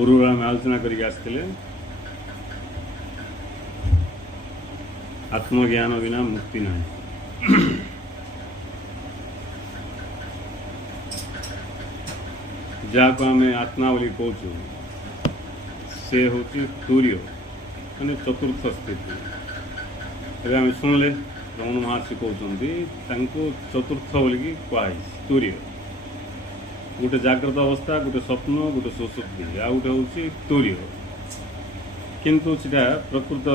पूर्व आम आलोचना करके आसते आत्मज्ञान बिना मुक्ति ना जहाँ को आम आत्मा बोली कहूँ से हूँ तूर्य मैंने चतुर्थ स्थिति ଏବେ ଆମେ ଶୁଣିଲେ ରମଣ ମହର୍ଷି କହୁଛନ୍ତି ତାଙ୍କୁ ଚତୁର୍ଥ ବୋଲିକି କୁହାଯାଇଛି ତୂର୍ୟ। ଗୋଟେ ଜାଗ୍ରତ ଅବସ୍ଥା, ଗୋଟେ ସ୍ୱପ୍ନ, ଗୋଟେ ସୁଷୁପ୍ତି, ଆଉ ଗୋଟେ ହେଉଛି ତୂର୍ୟ। କିନ୍ତୁ ସେଟା ପ୍ରକୃତ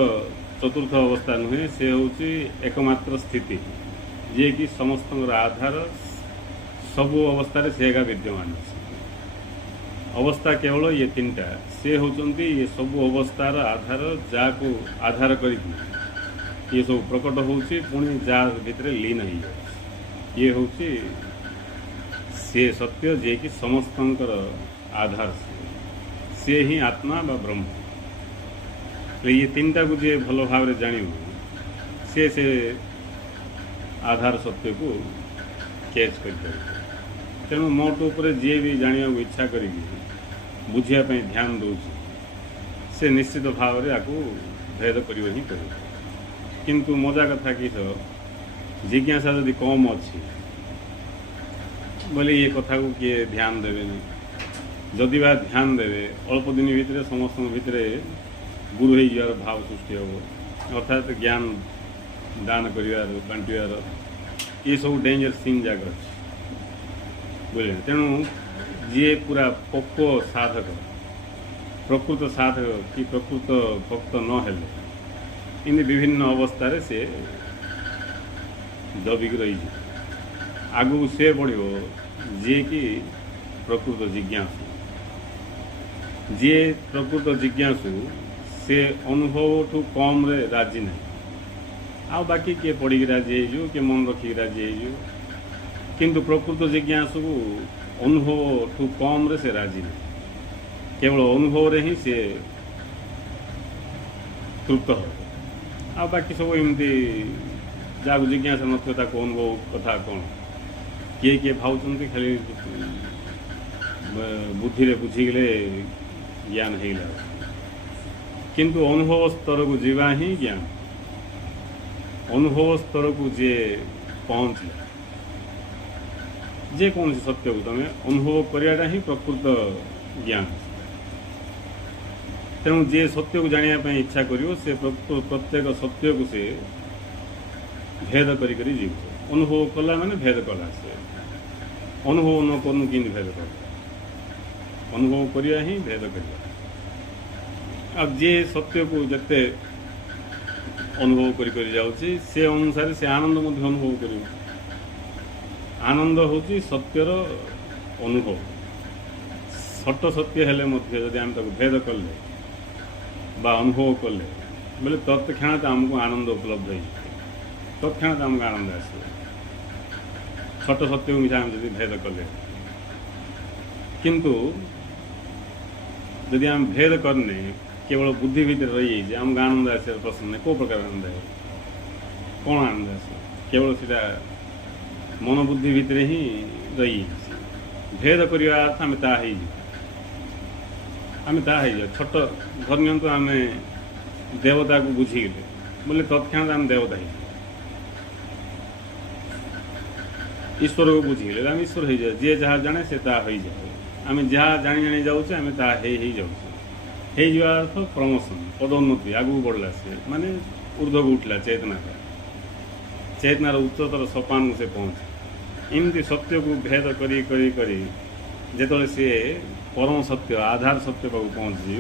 ଚତୁର୍ଥ ଅବସ୍ଥା ନୁହେଁ, ସେ ହେଉଛି ଏକମାତ୍ର ସ୍ଥିତି ଯିଏକି ସମସ୍ତଙ୍କର ଆଧାର, ସବୁ ଅବସ୍ଥାରେ ସେ ଏକା ବିଦ୍ୟମାନ ଅଛି। ଅବସ୍ଥା କେବଳ ଇଏ ତିନିଟା, ସେ ହେଉଛନ୍ତି ଇଏ ସବୁ ଅବସ୍ଥାର ଆଧାର, ଯାହାକୁ ଆଧାର କରିକି ये सब प्रकट होची पुणी जा भितर लीन हो ये हूँ सी सत्य जे कि समस्तंकर आधार से ही आत्मा बा ब्रह्म। ये तीन टा को जे भल भाव जान से आधार सत्य को कैच कर तेणु मोट उपर जी भी जाना इच्छा करी बुझापी ध्यान दौर से निश्चित भाव में आपको भेद कर ही कर। किंतु मजा कथा कि जिज्ञासा जदि कम अच्छी बोले ये कथा को किए ध्यान देवे जदि बा ध्यान देवे अल्प दिन भितर समस्त भितर गुरु हो जावर भाव सृष्टि हम अर्थात ज्ञान दान कर बांटार ये सब डेंजर सीन जाक अच्छे बुझे। तेणु जी पूरा पक्व साधक प्रकृत साधक कि प्रकृत भक्त न हेले इन विभिन्न अवस्था से दबिक रही आगु से बढ़ो जी कि प्रकृत जिज्ञासु जी प्रकृत जिज्ञासु से अनुभव ठू कम रे राजी ना आ बाकी किए पढ़ी राजी हो किए मन रखिक राजी हो किंतु प्रकृत जिज्ञासु को अनुभव ठू कम रे से राजी ना केवल अनुभव रे ही से तृप्त हो आ बाकी सब एमती जहाँ जिज्ञासा नथो अनुभव कथा कौन किए किए भावुं खाली बुद्धि बुझीगले ज्ञान होगा किंतु अनुभव स्तर को जीवा ही ज्ञान अनुभव स्तर को जे पहुँचला जे कौन सत्य को तुम अनुभव कराटा ही प्रकृत ज्ञान। तेणु जे सत्य को जानापी इच्छा करियो से प्रत्येक सत्य को से भेद करी जीव अनुभव कला माने भेद कला से अनुभव न कर भेद कर अनुभव करिया ही भेद करिया। अब जे सत्य को जते अनुभव करी जाउची से अनुसार से आनंद मध्य अनुभव करियो। आनंद होची सत्यर अनुभव सट सत्य हेले मध्य जदि आम ताको भेद कले बा अनुभव कले बोले तत्क्षणात आमको आनंद उपलब्ध हो तत्क्षणात आमको आनंद आस छोट सत्य को मिसा जब भेद कले किंतु जदि आम भेद करने केवल बुद्धि भीतर रही जाए आमको आनंद आस प्रश्न नहीं कौ प्रकार आनंद है कौन आनंद आस केवल सीटा मन बुद्धि भीतर ही रही भेद करने अर्थ आम ता आम ताजा छोट धर नियंतु आम देवता को बुझीगले बोले तत्क्षणात आम देवता ही ईश्वर को बुझीगले आम ईश्वर हो जाए जी जहाँ जाने से ता हो जाए आम जहाँ जानी जानी जाऊे आम ता जा अर्थ प्रमोशन पदोन्नति आगू बढ़ला से माने ऊर्ध्व को उठला चेतनार उच्चतर सोपान से पहुँचे एमती सत्य को भेद करी करी करी जिते सी परम सत्य आधार सत्य पाक पहुँची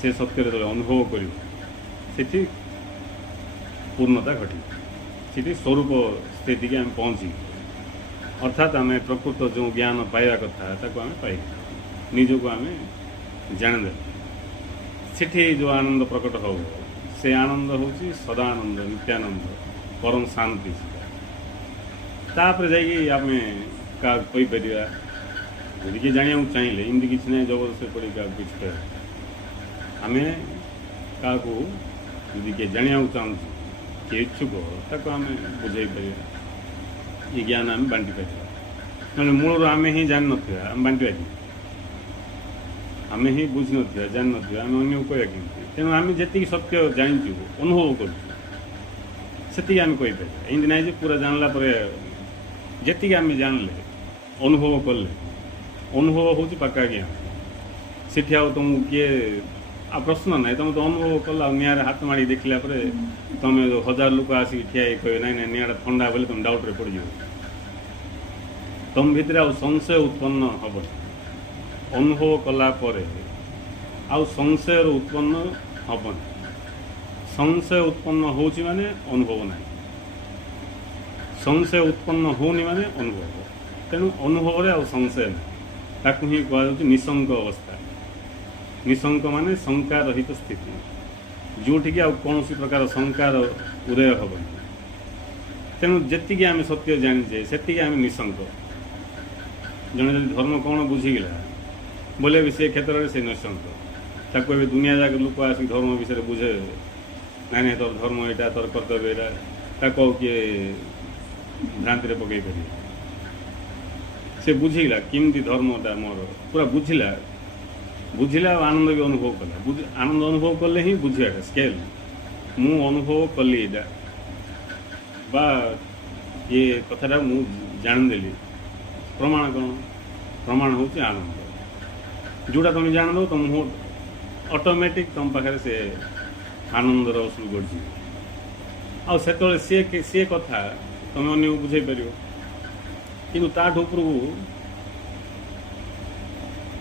से सत्य जो अनुभव कर पूर्णता घटी से स्वरूप स्थिति की आम पहुँची अर्थात आम प्रकृत जो ज्ञान पाइबा कथा ताको आम पाइ निजको आम जाणदे सेठी जो आनंद प्रकट हो से आनंद हूँ सदानंद नित्यानंद परम शांति तापर जाइए आम क्या कहीपर यदि किए जाना चाहिए इमती किसी ना जबरदस्ती पड़ी क्या किसी आम क्या यदि किए जाना चाहूँ किए इच्छुक ताको आम बुझे पार ये ज्ञान आम बांटी पार ना मूल आम ही जान ना आम बांटा आमे ही बुझ न जान न आम अन्य कह कि तेणु आम जी सत्य जाचु अनुभव करें आम कहीपर एमती ना पूरा जानला जी आम जानले अनुभव कले अनुभव हूँ पक्का ज्ञान सेठी तुमको किए आ प्रश्न ना तुम तो अनुभव कल निआर हाथ माड़ी देखला तुम 1000 लोक आसिक ठिया कहे ना ना निआटा ठंडा बोले तुम डाउट रे पड़ तुम भितर आ संशय उत्पन्न हम अनुभव कला आउ संशय उत्पन्न हम संशय उत्पन्न होची माने अनुभव ना संशय उत्पन्न होनी माने अनुभव तेणु अनुभव रे आ संशय ना ताकू ही कह निशंक अवस्था निशंक माने शंका रहित स्थिति जोटि आ कौन प्रकार शंकार उदय हम तेणु जी आम सत्य जाचे से आम निशंक जड़े जब धर्म कौन बुझीगला बोले भी से क्षेत्र में से निशंक ताको ए दुनिया जाक लोक आसिक धर्म विषय बुझे ना ना तोर धर्म यहाँ तोर कर्तव्य यहाँ किए भ्रांति पकई पार से बुझीगला किमती धर्मटा मोर पूरा बुझिला बुझिला आनंद भी अनुभव कला आनंद अनुभव कले ही बुझाटा स्केल मु अनुभव कली बा ये कथाटा मु जानदेली प्रमाण कौन प्रमाण हूँ आनंद जोटा तुम जान दो तुम ऑटोमेटिक तुम पाखे से आनंदर असुल गढ़ से कथा तुम अन्य बुझे पार कि ताठ उपर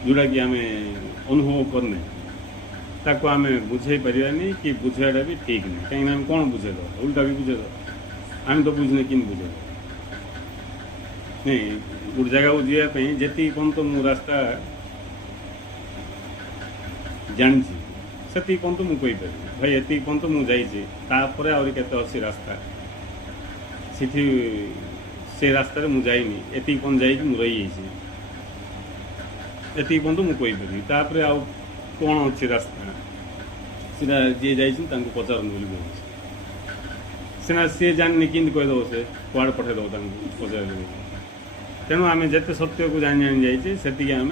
जोटा कि आम अनुभव करने ताको आम बुझे पारानी कि बुझाटा भी ठीक नहीं कहीं कौन बुझेद उल्टा भी बुझेद आम तो बुझने कि बुझे नहीं गोटे जगह जावाई जी पर्यंत मु रास्ता जानची से पर्यंत मुझे भाई ये पर्यंत मुझे आहरी केते अच्छी रास्ता से रास्तार मुझे एति पर्यंत जाइए मुझे रही पर्यंत मुझे आउ कौन अच्छी रास्ता सीधा जी जा पचार सीना सी जानी कि कहीदेव से कुआड़ पठेदेव पचार तेणु आम जिते सत्य को जानी जानी जाइए से आम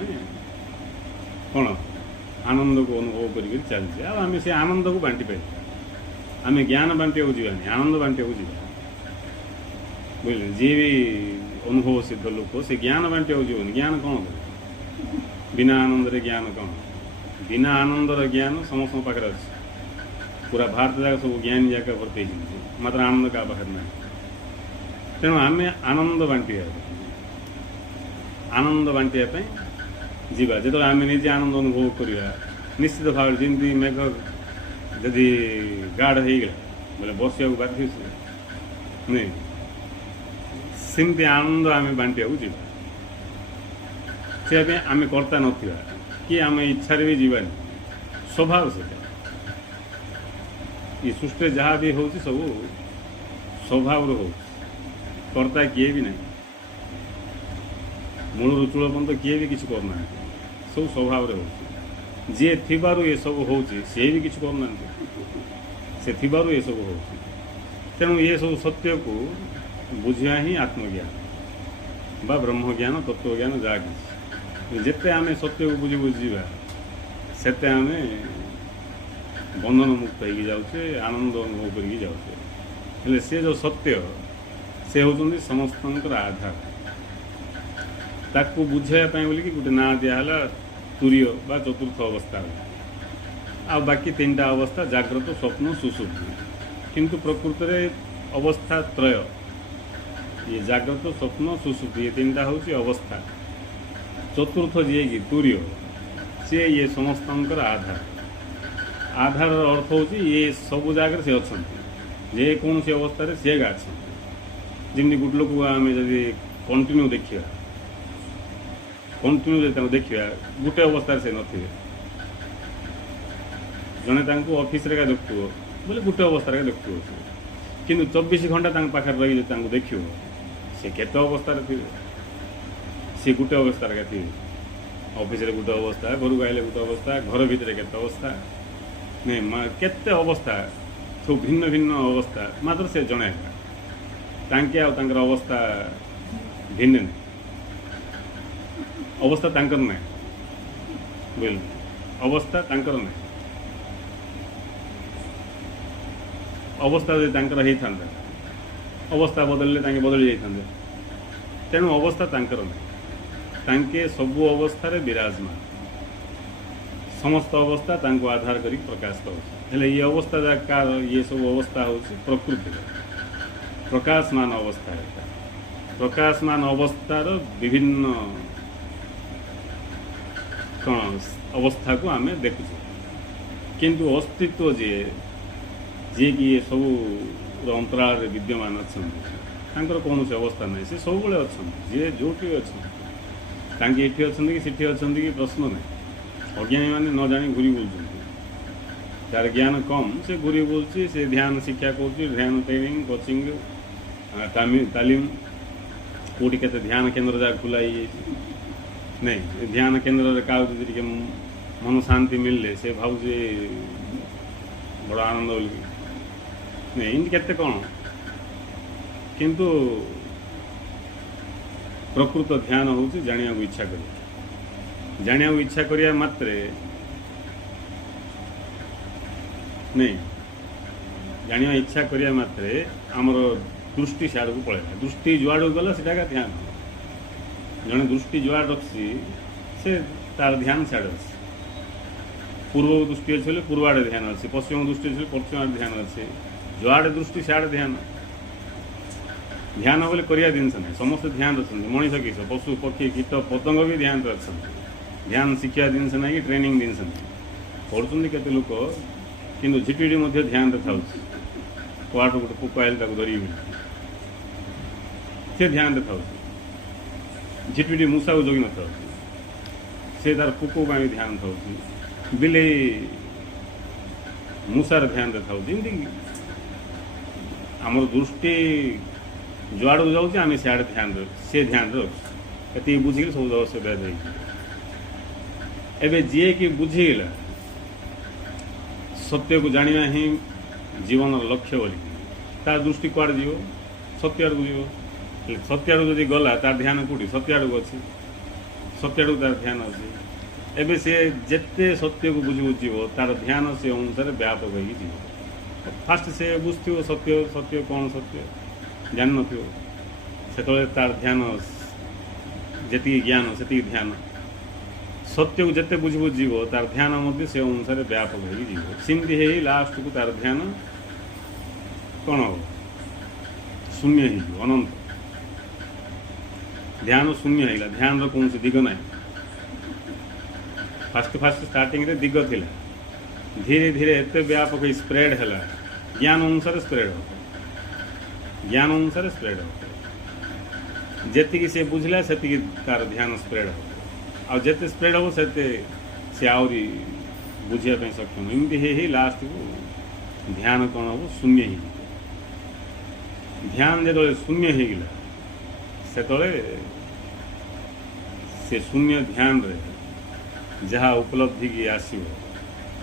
कौन आनंद को अनुभव कर चलचे आम से आनंद को बांटी पार आम ज्ञान बांटा जावानी आनंद बांटा जा बुझे जी भी अनुभव सिद्ध लोक से ज्ञान बांटा जावानी ज्ञान कौन बिना आनंद रे ज्ञान कौन बिना आनंदर ज्ञान समस्त पाखे अच्छे पूरा भारत जाक सब ज्ञानी जाक भर्ती मात्र आनंद का पाखे ना तेणु आम आनंद बांटा आनंद बांटापी जीवा जो आम निजे आनंद अनुभव करवा निश्चित भाव जमी मेघ जदि गाढ़ हो गला बोले बसिया बाध्य नहीं सेमती आनंद आम बांटा जा से आम कर्ता ना कि आम इच्छा भी जीवानी स्वभाव से ये सृष्टि जहाँ भी हो सब स्वभाव हो कर्ता किए भी नहीं मूल चूल पर्यंत किए भी किसी करना सब स्वभाव हो जी थी ये सब हो सी भी किसी करना से ये सब हो तेणु ये सब सत्य को बुझा ही आत्मज्ञान बा ब्रह्मज्ञान तत्वज्ञान जहाँ जिते आम सत्य को बुझी बुझा से आम बंधन मुक्त हो जाऊे आनंद अनुभव कर जाऊे से जो सत्य से होती समस्त आधार ताकू बुझापी बोलिकी गोटे ना दिहला तुरीय बा चतुर्थ अवस्था आ बाकी 3टा अवस्था जाग्रत स्वप्न सुसुप्ति किंतु प्रकृत में अवस्था त्रय ये जाग्रत स्वप्न सुसुप्ति ये 3टा हूँ अवस्था चतुर्थ जी कि तुरीय सी ये समस्त आधार आधार अर्थ हूँ ये सब जगह से अच्छा जेकोसी अवस्था सी अच्छा जमी गोटे लोक आम जब कंटिन्यू देखा कंटिन्यू जो देखा गोटे अवस्था से नथिबे जड़े ऑफिस रे देखु बोले गोटे अवस्था देखु किंतु 24 घंटा पाखे रही देखो से केते अवस्था थे सी गोटे अवस्था थे ऑफिस रे गोटे अवस्था घर को आइले गोटे अवस्था घर भितर केते अवस्था नहीं केते अवस्था सब भिन्न भिन्न अवस्था मात्र से जड़े तांके अवस्था भिन्न अवस्था तांकर ना बुझल अवस्था तांकर नहीं अवस्था जदि तांकर होइथांता अवस्था बदलले तांके बदली जाइथांते तेणु अवस्था तांकर नहीं तांके सबु अवस्था विराजमान समस्त अवस्था तांको आधार करी प्रकाश कर ये अवस्था कार ये सब अवस्था हूँ प्रकृति प्रकाशमान अवस्था है प्रकाशमान अवस्थार विभिन्न कौन अवस्था को आम देखु किंतु अस्तित्व जे कि ये सब अंतराल विद्यमान अच्छा कौन से अवस्था नहीं से सब बड़े अच्छा जी जो अच्छा ये अच्छा कि सीठी अच्छा कि प्रश्न नहीं अज्ञानी मैंने न जानी घूरी बोलते तार ज्ञान कम से घूरी बोलची से ध्यान शिक्षा कर ध्यान ट्रेनिंग कोचिंग तालीम कौटी के ध्यान केन्द्र जहाँ खुलाई नहीं ध्यान केन्द्र का मन शांति मिलले से भाव बड़ा आनंद बोल नहीं इनके केते कौन किंतु प्रकृत ध्यान हूँ जाना इच्छा कर जाना इच्छा करिया मात्रे नहीं जाना इच्छा करिया मात्रे आमर दृष्टि सियाड़ को पड़ेगा दृष्टि जुआड़ गला से ध्यान जड़े दृष्टि जुआड़ रखी से तार ध्यान सियाड़ अच्छे पूर्व दृष्टि अच्छे पूर्वाड़े ध्यान अच्छे पश्चिम दृष्टि अच्छे पश्चिम आड़े ध्यान अच्छे जुआड़े दृष्टि सियाड़ ध्यान ध्यान बोले करिया जिनस नहीं समस्त ध्यान अच्छा मनीष किस पशु पक्षी कीट पतंग भी ध्यान अच्छा ध्यान शिक्षा जिनस ना कि ट्रेनिंग जिनस नहीं पढ़ुं के लोक कि झिटिड़ी ध्यान था कवाट गोटे पोक आए धरिक से ध्यान था झिटिड़ी मूषा को जगी न था से तार पोक का ध्यान था बिले मूषार ध्यान था आमर दृष्टि जुआड़ को जाऊँ आम सियाड़े ध्यान से ध्यान रखी बुझिक सब असुविधा रही एवं जी कि बुझीगला सत्य को जाना ही जीवन लक्ष्य बोली तार दृष्टि कुआड़े जीव सत्य आड़ को जीव सत्य आड़ जदि गला तार ध्यान कौटी सत्य आड़ को अच्छी सत्य आड़ तार ध्यान अच्छी एवं से जिते सत्य को बुझी बुझीव तार ध्यान से अनुसार व्यापक हो फास्ट से बुझो सत्य सत्य कौन सत्य जान न से तार ध्यान जी ज्ञान से ध्यान सत्य को जिते बुझी बुझीव तार ध्यान से अनुसार व्यापक हो सिमती है लास्ट को तार ध्यान कौन हो शून्य हो अनंत ध्यान शून्य है ध्यान कौन से दिग ना फास्ट स्टार्टिंग रे दिग थिला धीरे धीरे एत व्यापक स्प्रेड है ज्ञान अनुसार स्प्रेड हो ज्ञान अनुसार स्प्रेड हो जी से बुझला से तार ध्यान स्प्रेड हो आते स्प्रेड हम से आहरी बुझापी सक्षम एमती ही लास्ट को ध्यान कौन हम शून्य ही ध्यान जो शून्य होगा से शून्य ध्यान रे जहाँ उपलब्धि की आसो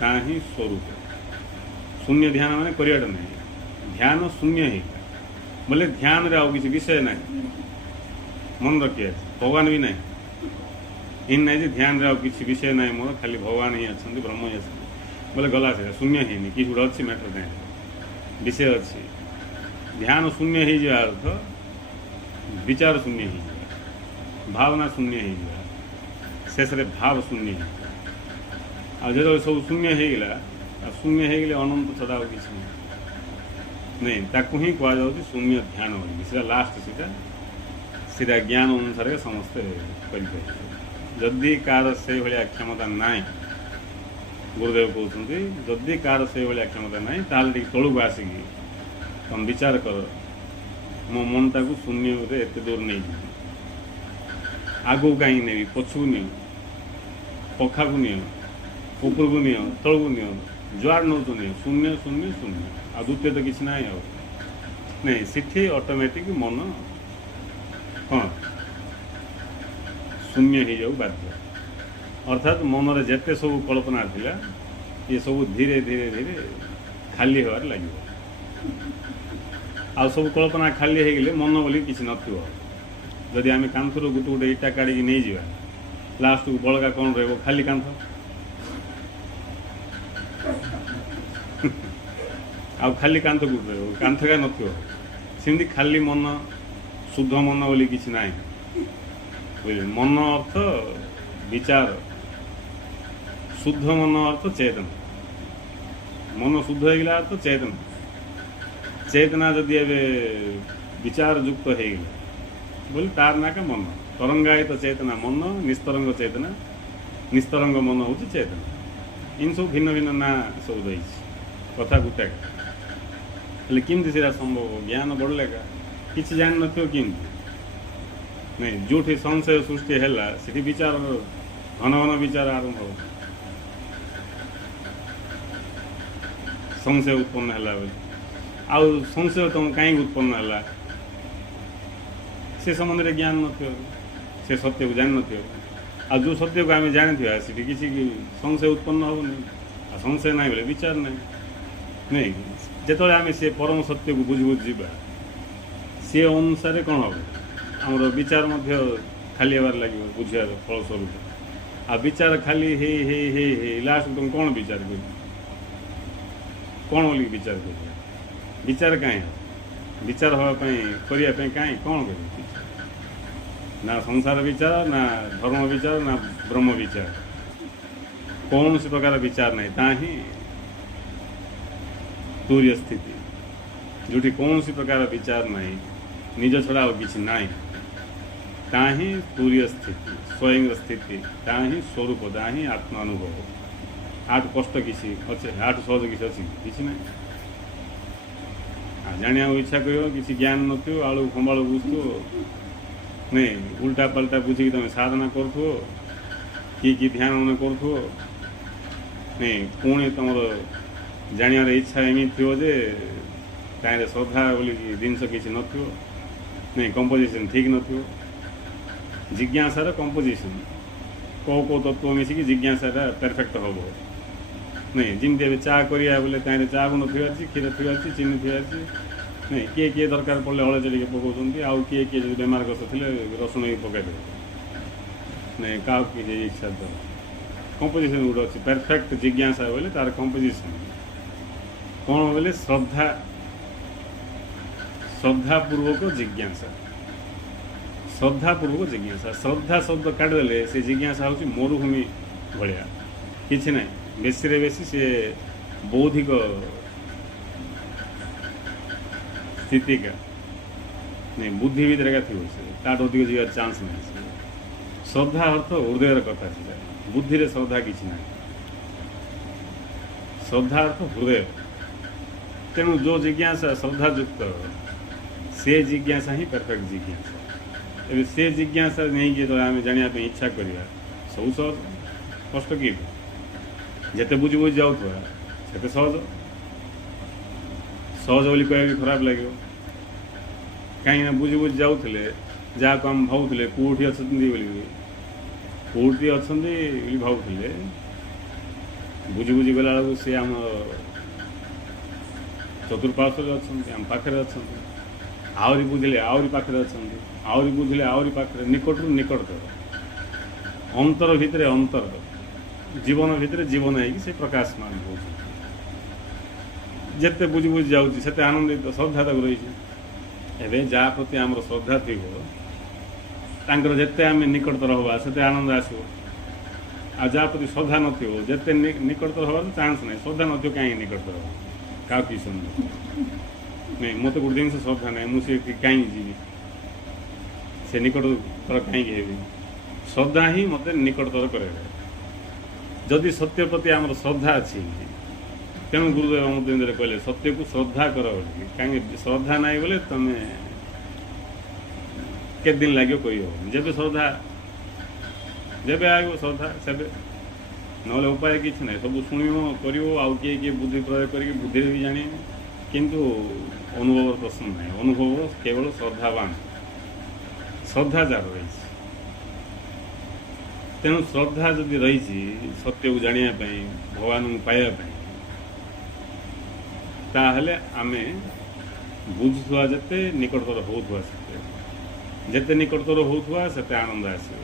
ता ही स्वरूप शून्य ध्यान मैंने कराटा नहीं ध्यान शून्य ही बोले ध्यान रे आउ किसी विषय ना मन रखिए भगवान भी नहीं इन नहीं ध्यान रे किसी विषय ना मोर खाली भगवान ही अच्छा ब्रह्म ही अच्छा बोले गला से शून्य ही नहीं कि गोटे अच्छी मैटर नहीं विषय अच्छी ध्यान शून्य ही जा अर्थ विचार शून्य ही भावना शून्य ही शेष भाव शून्य ही जो सब शून्य होगा शून्य होगले अनंत छड़ा किसी नहीं ताकू ही कहुच्छे शून्य ध्यान बोली लास्ट सीधा ज्ञान अनुसार समस्ते जदि कार से भाया क्षमता ना गुरुदेव कहते जदि कार से भाया क्षमता ना ताल तलू आसिक तुम विचार कर मो मनटा को शून्य एत दूर नहीं आगू कहीं नहीं पछू नि पखा को नि ऊपर को नि तल को नि जुआड़ नौ शून्य शून्य शून्य आ द्वितीय तो किसी ना नहीं सीठी ऑटोमेटिक मन कौन शून्य हो जाऊ बाध्य अर्थात मन रे जेते सब कल्पना थिला ये सब धीरे धीरे धीरे खाली होवार लगे आ सब कल्पना खाली हो गले मन बोली किसी नथिबो जदि आम कांथर गोटे गोटे इटा काढ़ी नहीं जावा लास्ट को बड़का कौन रहा खाली कांथ ଆଉ ଖାଲି କାନ୍ଥ କେଉଁଠି ରହିବ? କାନ୍ଥ ଏକା ନଥିବ। ସେମିତି ଖାଲି ମନ, ଶୁଦ୍ଧ ମନ ବୋଲି କିଛି ନାହିଁ। ବୁଝିଲେ? ମନ ଅର୍ଥ ବିଚାର, ଶୁଦ୍ଧ ମନ ଅର୍ଥ ଚେତନା। ମନ ଶୁଦ୍ଧ ହେଇଗଲା ଅର୍ଥ ଚେତନା। ଚେତନା ଯଦି ଏବେ ବିଚାର ଯୁକ୍ତ ହେଇଗଲା ବୋଲେ ତାର ନାଁ କା ମନ। ତରଙ୍ଗାୟିତ ଚେତନା ମନ, ନିସ୍ତରଙ୍ଗ ଚେତନା, ନିସ୍ତରଙ୍ଗ ମନ ହେଉଛି ଚେତନା। ଏମିତି ସବୁ ଭିନ୍ନ ଭିନ୍ନ ନାଁ ସବୁ ରହିଛି, କଥା ଗୋଟାକ। ହେଲେ କେମିତି ସେଇଟା ସମ୍ଭବ? ଜ୍ଞାନ ବଢ଼ିଲେ ଏକା କିଛି ଜାଣିନଥିବ କେମିତି? ନାଇଁ, ଯେଉଁଠି ସଂଶୟ ସୃଷ୍ଟି ହେଲା ସେଠି ବିଚାର, ଘନ ଘନ ବିଚାର ଆରମ୍ଭ ହେବ। ସଂଶୟ ଉତ୍ପନ୍ନ ହେଲା ବୋଲି। ଆଉ ସଂଶୟ ତୁମ କାହିଁକି ଉତ୍ପନ୍ନ ହେଲା? ସେ ସମ୍ବନ୍ଧରେ ଜ୍ଞାନ ନଥିବ, ସେ ସତ୍ୟକୁ ଜାଣିନଥିବ। ଆଉ ଯେଉଁ ସତ୍ୟକୁ ଆମେ ଜାଣିଥିବା ସେଠି କିଛି ସଂଶୟ ଉତ୍ପନ୍ନ ହେବନି। ଆଉ ସଂଶୟ ନାହିଁ ବୋଲେ ବିଚାର ନାହିଁ। ନାଇଁ, ଯେତେବେଳେ ଆମେ ସେ ପରମ ସତ୍ୟକୁ ବୁଝି ବୁଝି ଯିବା, ସେ ଅନୁସାରେ କ'ଣ ହେବ? ଆମର ବିଚାର ମଧ୍ୟ ଖାଲି ହେବାର ଲାଗିବ, ବୁଝିବାର ଫଳସ୍ୱରୂପ। ଆଉ ବିଚାର ଖାଲି ହେଇ ହେଇ ହେଇ ହେଇ ଲାଷ୍ଟକୁ ତୁମେ କ'ଣ ବିଚାର କରିବ? କ'ଣ ବୋଲିକି ବିଚାର କରିବ? ବିଚାର କାହିଁ ହେବ? ବିଚାର ହେବା ପାଇଁ, କରିବା ପାଇଁ କାହିଁ କ'ଣ କରିବ? ନା ସଂସାର ବିଚାର, ନା ଧର୍ମ ବିଚାର, ନା ବ୍ରହ୍ମ ବିଚାର, କୌଣସି ପ୍ରକାର ବିଚାର ନାହିଁ। ତା ହିଁ ତୁରୀୟ ସ୍ଥିତି। ଯେଉଁଠି କୌଣସି ପ୍ରକାର ବିଚାର ନାହିଁ, ନିଜ ଛଡ଼ା ଆଉ କିଛି ନାହିଁ, ତା ହିଁ ତୁରୀୟ ସ୍ଥିତି, ସ୍ୱୟଂର ସ୍ଥିତି, ତା ହିଁ ସ୍ୱରୂପ, ତା ହିଁ ଆତ୍ମାନୁଭବ। ଆଠୁ କଷ୍ଟ କିଛି ଅଛି? ଆଠୁ ସହଜ କିଛି ଅଛି? କିଛି ନାହିଁ। ଜାଣିବାକୁ ଇଚ୍ଛା କରିବ, କିଛି ଜ୍ଞାନ ନଥିବ, ଆଳୁ ଖମ୍ବାଳୁ ବୁଝୁଥିବ, ନାଇଁ ଉଲ୍ଟା ପାଲ୍ଟା ବୁଝିକି ତୁମେ ସାଧନା କରୁଥିବ, କି ଧ୍ୟାନ ମନେ କରୁଥିବ। ନାଇଁ, ପୁଣି ତୁମର ଜାଣିବାର ଇଚ୍ଛା ଏମିତି ଥିବ ଯେ ତାହିଁରେ ଶ୍ରଦ୍ଧା ବୋଲିକି ଜିନିଷ କିଛି ନଥିବ। ନାଇଁ, କମ୍ପୋଜିସନ୍ ଠିକ୍ ନଥିବ। ଜିଜ୍ଞାସାର କମ୍ପୋଜିସନ୍, କେଉଁ ତତ୍ତ୍ୱ ମିଶିକି ଜିଜ୍ଞାସାଟା ପରଫେକ୍ଟ ହେବ। ନାଇଁ, ଯେମିତି ଏବେ ଚା କରିବା ବୋଲେ ତାହିଁରେ ଚା ଗୁଣ୍ଡ ଥିବାର ଅଛି, କ୍ଷୀର ଥିବାର ଅଛି, ଚିନି ଥିବାର ଅଛି। ନାଇଁ, କିଏ ଦରକାର ପଡ଼ିଲେ ହଳଦୀ ଟିକେ ପକାଉଛନ୍ତି, ଆଉ କିଏ ଯଦି ବେମାର କଷ୍ଟ ଥିଲେ ରସୁଣ ବି ପକାଇଦେବେ। ନାଇଁ, କାହାକୁ କିଏ ଇଚ୍ଛା ତ କମ୍ପୋଜିସନ୍ ଗୋଟେ ଅଛି। ପରଫେକ୍ଟ ଜିଜ୍ଞାସା ବୋଲେ ତାର କମ୍ପୋଜିସନ୍ କ'ଣ ବୋଲେ ଶ୍ରଦ୍ଧାପୂର୍ବକ ଜିଜ୍ଞାସା। ଶ୍ରଦ୍ଧାପୂର୍ବକ ଜିଜ୍ଞାସା। ଶ୍ରଦ୍ଧା ଶବ୍ଦ କାଟିଦେଲେ ସେ ଜିଜ୍ଞାସା ହେଉଛି ମରୁଭୂମି ଭଳିଆ, କିଛି ନାହିଁ। ବେଶୀରେ ବେଶୀ ସେ ବୌଦ୍ଧିକ ସ୍ଥିତିକା, ନାଇଁ ବୁଦ୍ଧି ଭିତରେ ଏକା ଥିବ, ସେ ତାଠୁ ଅଧିକ ଯିବାର ଚାନ୍ସ ନାହିଁ। ସେ ଶ୍ରଦ୍ଧା ଅର୍ଥ ହୃଦୟର କଥା, ସେଟା ବୁଦ୍ଧିରେ ଶ୍ରଦ୍ଧା କିଛି ନାହିଁ। ଶ୍ରଦ୍ଧା ଅର୍ଥ ହୃଦୟ। ତେଣୁ ଯେଉଁ ଜିଜ୍ଞାସା ଶ୍ରଦ୍ଧାଯୁକ୍ତ, ସେ ଜିଜ୍ଞାସା ହିଁ ପରଫେକ୍ଟ ଜିଜ୍ଞାସା। ଏବେ ସେ ଜିଜ୍ଞାସା ନେଇକି ଯେତେବେଳେ ଆମେ ଜାଣିବା ପାଇଁ ଇଚ୍ଛା କରିବା, ସବୁ ସହଜ, କଷ୍ଟ କିଏ? ଯେତେ ବୁଝି ବୁଝି ଯାଉଥିବା ସେତେ ସହଜ। ସହଜ ବୋଲି କହିବା ବି ଖରାପ ଲାଗିବ, କାହିଁକିନା ବୁଝି ବୁଝି ଯାଉଥିଲେ, ଯାହାକୁ ଆମେ ଭାବୁଥିଲେ କେଉଁଠି ଅଛନ୍ତି ବୋଲିକି, କେଉଁଠି ଅଛନ୍ତି ବୋଲି ଭାବୁଥିଲେ, ବୁଝି ବୁଝି ଗଲାବେଳକୁ ସେ ଆମ ଚତୁଃପାର୍ଶ୍ୱରେ ଅଛନ୍ତି, ଆମ ପାଖରେ ଅଛନ୍ତି। ଆହୁରି ବୁଝିଲେ ଆହୁରି ପାଖରେ ଅଛନ୍ତି, ଆହୁରି ବୁଝିଲେ ଆହୁରି ପାଖରେ, ନିକଟରୁ ନିକଟତର, ଅନ୍ତର ଭିତରେ ଅନ୍ତର, ଜୀବନ ଭିତରେ ଜୀବନ ହେଇକି ସେ ପ୍ରକାଶମାନ ହେଉଛନ୍ତି। ଯେତେ ବୁଝି ବୁଝି ଯାଉଛି ସେତେ ଆନନ୍ଦିତ, ଶ୍ରଦ୍ଧା ତାକୁ ରହିଛି। ଏବେ ଯାହା ପ୍ରତି ଆମର ଶ୍ରଦ୍ଧା ଥିବ, ତାଙ୍କର ଯେତେ ଆମେ ନିକଟତର ହେବା ସେତେ ଆନନ୍ଦ ଆସିବ। ଆଉ ଯାହା ପ୍ରତି ଶ୍ରଦ୍ଧା ନଥିବ, ଯେତେ ନିକଟତର ହେବାର ଚାନ୍ସ ନାହିଁ। ଶ୍ରଦ୍ଧା ନଥିବ କାହିଁକି ନିକଟତର ହେବ? କାହାକୁ କିଛି ଶୁଣିବ ନାଇଁ, ମୋତେ ଗୋଟେ ଜିନିଷ ଶ୍ରଦ୍ଧା ନାହିଁ, ମୁଁ ସେ କାହିଁକି ଯିବି, ସେ ନିକଟତର କାହିଁକି ହେବି? ଶ୍ରଦ୍ଧା ହିଁ ମୋତେ ନିକଟତର କରାଇବ। ଯଦି ସତ୍ୟ ପ୍ରତି ଆମର ଶ୍ରଦ୍ଧା ଅଛି, ତେଣୁ ଗୁରୁଦେବ ଅମୃତେନ୍ଦ୍ରରେ କହିଲେ ସତ୍ୟକୁ ଶ୍ରଦ୍ଧା କର ବୋଲି। କାହିଁକି? ଶ୍ରଦ୍ଧା ନାହିଁ ବୋଲେ ତୁମେ କେତେ ଦିନ ଲାଗିବ କହିବ। ଯେବେ ଆସିବ ଶ୍ରଦ୍ଧା ସେବେ, ନହେଲେ ଉପାୟ କିଛି ନାହିଁ। ସବୁ ଶୁଣିବ, କରିବ, ଆଉ କିଏ ବୁଦ୍ଧି ପ୍ରୟୋଗ କରିକି ବୁଦ୍ଧିରେ ବି ଜାଣିବେ, କିନ୍ତୁ ଅନୁଭବର ପ୍ରଶ୍ନ ନାହିଁ। ଅନୁଭବ କେବଳ ଶ୍ରଦ୍ଧାବାନ, ଶ୍ରଦ୍ଧା ଯାହାର ରହିଛି। ତେଣୁ ଶ୍ରଦ୍ଧା ଯଦି ରହିଛି ସତ୍ୟକୁ ଜାଣିବା ପାଇଁ, ଭଗବାନଙ୍କୁ ପାଇବା ପାଇଁ, ତାହେଲେ ଆମେ ବୁଝୁଥିବା ଯେତେ ନିକଟତର ହେଉଥିବା ସେତେ, ଯେତେ ନିକଟତର ହେଉଥିବା ସେତେ ଆନନ୍ଦ ଆସିବ।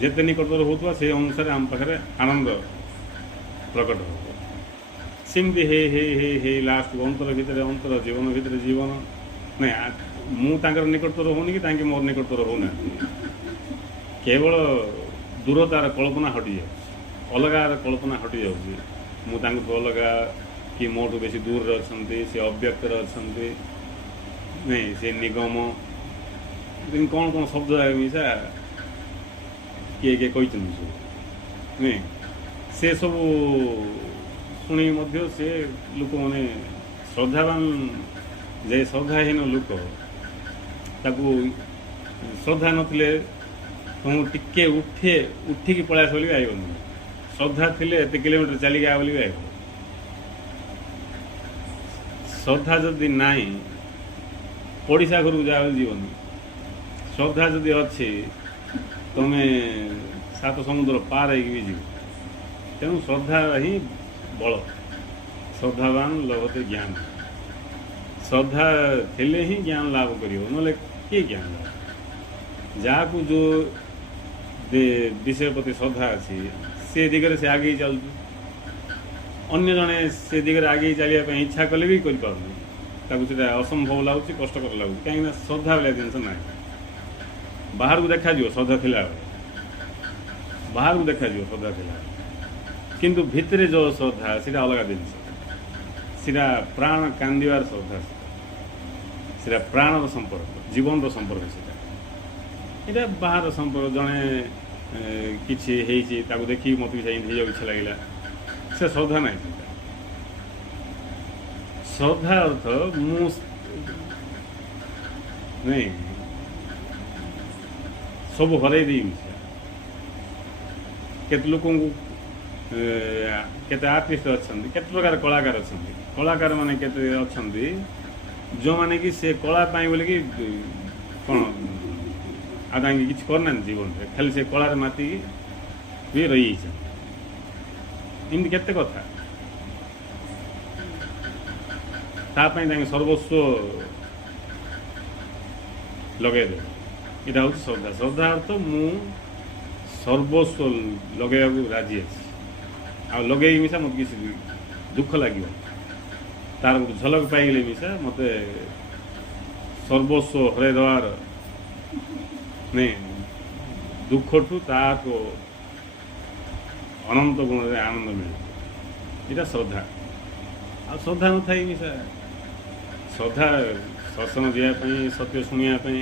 ଯେତେ ନିକଟତର ହେଉଥିବା ସେଇ ଅନୁସାରେ ଆମ ପାଖରେ ଆନନ୍ଦ ପ୍ରକଟ ହେବ। ସେମିତି ହେଇ ଲାଷ୍ଟକୁ ଅନ୍ତର ଭିତରେ ଅନ୍ତର, ଜୀବନ ଭିତରେ ଜୀବନ। ନାଇଁ, ମୁଁ ତାଙ୍କର ନିକଟତର ହେଉନି କି ତାଙ୍କେ ମୋର ନିକଟତର ହେଉନାହାନ୍ତି। କେବଳ ଦୂରତାର କଳ୍ପନା ହଟିଯାଉଛି, ଅଲଗାର କଳ୍ପନା ହଟିଯାଉଛି। ମୁଁ ତାଙ୍କଠୁ ଅଲଗା, କି ମୋଠୁ ବେଶୀ ଦୂରରେ ଅଛନ୍ତି, ସେ ଅବ୍ୟକ୍ତରେ ଅଛନ୍ତି, ନାଇଁ ସେ ନିଗମ, କ'ଣ କ'ଣ ଶବ୍ଦ ମିଶା କିଏ କହିଛନ୍ତି ସବୁ, ନାଇଁ ସେସବୁ ଶୁଣି ମଧ୍ୟ ସେ ଲୋକମାନେ ଶ୍ରଦ୍ଧାବାନ, ଯେ ଶ୍ରଦ୍ଧାହୀନ ଲୋକ, ତାକୁ ଶ୍ରଦ୍ଧା ନଥିଲେ ତୁମକୁ ଟିକେ ଉଠିକି ପଳାଇ ଆସ ବୋଲି ବି ଆଇବନି। ଶ୍ରଦ୍ଧା ଥିଲେ ଏତେ କିଲୋମିଟର ଚାଲିକି ଆ ବୋଲି ବି ଆଇବ। ଶ୍ରଦ୍ଧା ଯଦି ନାହିଁ ପଡ଼ିଶା ଘରକୁ ଯାଅ ବୋଲି ଯିବନି। ଶ୍ରଦ୍ଧା ଯଦି ଅଛି ତୁମେ 7 ସମୁଦ୍ର ପାର ହେଇକି ବି ଯିବ। ତେଣୁ ଶ୍ରଦ୍ଧା ହିଁ ବଳ। ଶ୍ରଦ୍ଧାବାନ ଲଭତେ ଜ୍ଞାନ। ଶ୍ରଦ୍ଧା ଥିଲେ ହିଁ ଜ୍ଞାନ ଲାଭ କରିବ, ନହେଲେ କିଏ ଜ୍ଞାନ ଲାଭ? ଯାହାକୁ ଯେଉଁ ବିଷୟ ପ୍ରତି ଶ୍ରଦ୍ଧା ଅଛି ସେ ଦିଗରେ ସେ ଆଗେଇ ଚାଲୁଛି। ଅନ୍ୟ ଜଣେ ସେ ଦିଗରେ ଆଗେଇ ଚାଲିବା ପାଇଁ ଇଚ୍ଛା କଲେ ବି କରିପାରୁନି, ତାକୁ ସେଇଟା ଅସମ୍ଭବ ଲାଗୁଛି, କଷ୍ଟକର ଲାଗୁଛି। କାହିଁକିନା ଶ୍ରଦ୍ଧା ଭଳିଆ ଜିନିଷ ନାହିଁ। ବାହାରକୁ ଦେଖାଯିବ ଶ୍ରଦ୍ଧା ଥିଲାବେଳେ, ବାହାରକୁ ଦେଖାଯିବ ଶ୍ରଦ୍ଧା ଥିଲାବେଳେ, କିନ୍ତୁ ଭିତରେ ଯେଉଁ ଶ୍ରଦ୍ଧା ସେଇଟା ଅଲଗା ଜିନିଷ। ସେଇଟା ପ୍ରାଣ କାନ୍ଦିବାର ଶ୍ରଦ୍ଧା, ସେଇଟା ପ୍ରାଣର ସମ୍ପର୍କ, ଜୀବନର ସମ୍ପର୍କ। ଏଇଟା ବାହାର ସମ୍ପର୍କ। ଜଣେ କିଛି ହେଇଛି ତାକୁ ଦେଖିକି ମୋତେ ବି ସେମିତି ହେଇବାକୁ ଇଚ୍ଛା ଲାଗିଲା, ସେ ଶ୍ରଦ୍ଧା ନାହିଁ। ସେଟା ଶ୍ରଦ୍ଧା ଅର୍ଥ ମୁଁ ନାଇଁ ସବୁ ହରେଇ ଦେବି। କେତେ ଲୋକଙ୍କୁ, କେତେ ଆର୍ଟିଷ୍ଟ ଅଛନ୍ତି, କେତେ ପ୍ରକାର କଳାକାର ଅଛନ୍ତି। କଳାକାର ମାନେ କେତେ ଅଛନ୍ତି ଯେଉଁମାନେ କି ସେ କଳା ପାଇଁ ବୋଲିକି କ'ଣ ଆଉ ତାଙ୍କେ କିଛି କରିନାହାନ୍ତି ଜୀବନରେ, ଖାଲି ସେ କଳାରେ ମାତିକି ବି ରହିଯାଇଛନ୍ତି। ଏମିତି କେତେ କଥା। ତା ପାଇଁ ତାଙ୍କେ ସର୍ବସ୍ୱ ଲଗେଇଦେବେ। ଏଇଟା ହେଉଛି ଶ୍ରଦ୍ଧା। ଶ୍ରଦ୍ଧା ଅର୍ଥ ମୁଁ ସର୍ବସ୍ୱ ଲଗେଇବାକୁ ରାଜି ଅଛି। ଆଉ ଲଗେଇକି ମିଶା ମୋତେ କିଛି ଦୁଃଖ ଲାଗିବ, ତାର ଗୋଟେ ଝଲକ ପାଇଗଲେ ମିଶା ମୋତେ ସର୍ବସ୍ୱ ହରେଇ ଦେବାର ନାଇଁ, ଦୁଃଖଠୁ ତାହାକୁ ଅନନ୍ତ ଗୁଣରେ ଆନନ୍ଦ ମିଳେ। ଏଇଟା ଶ୍ରଦ୍ଧା। ଆଉ ଶ୍ରଦ୍ଧା ନଥାଇ ମିଶା, ଶ୍ରଦ୍ଧା ସତ୍ସଙ୍ଗ ଯିବା ପାଇଁ, ସତ୍ୟ ଶୁଣିବା ପାଇଁ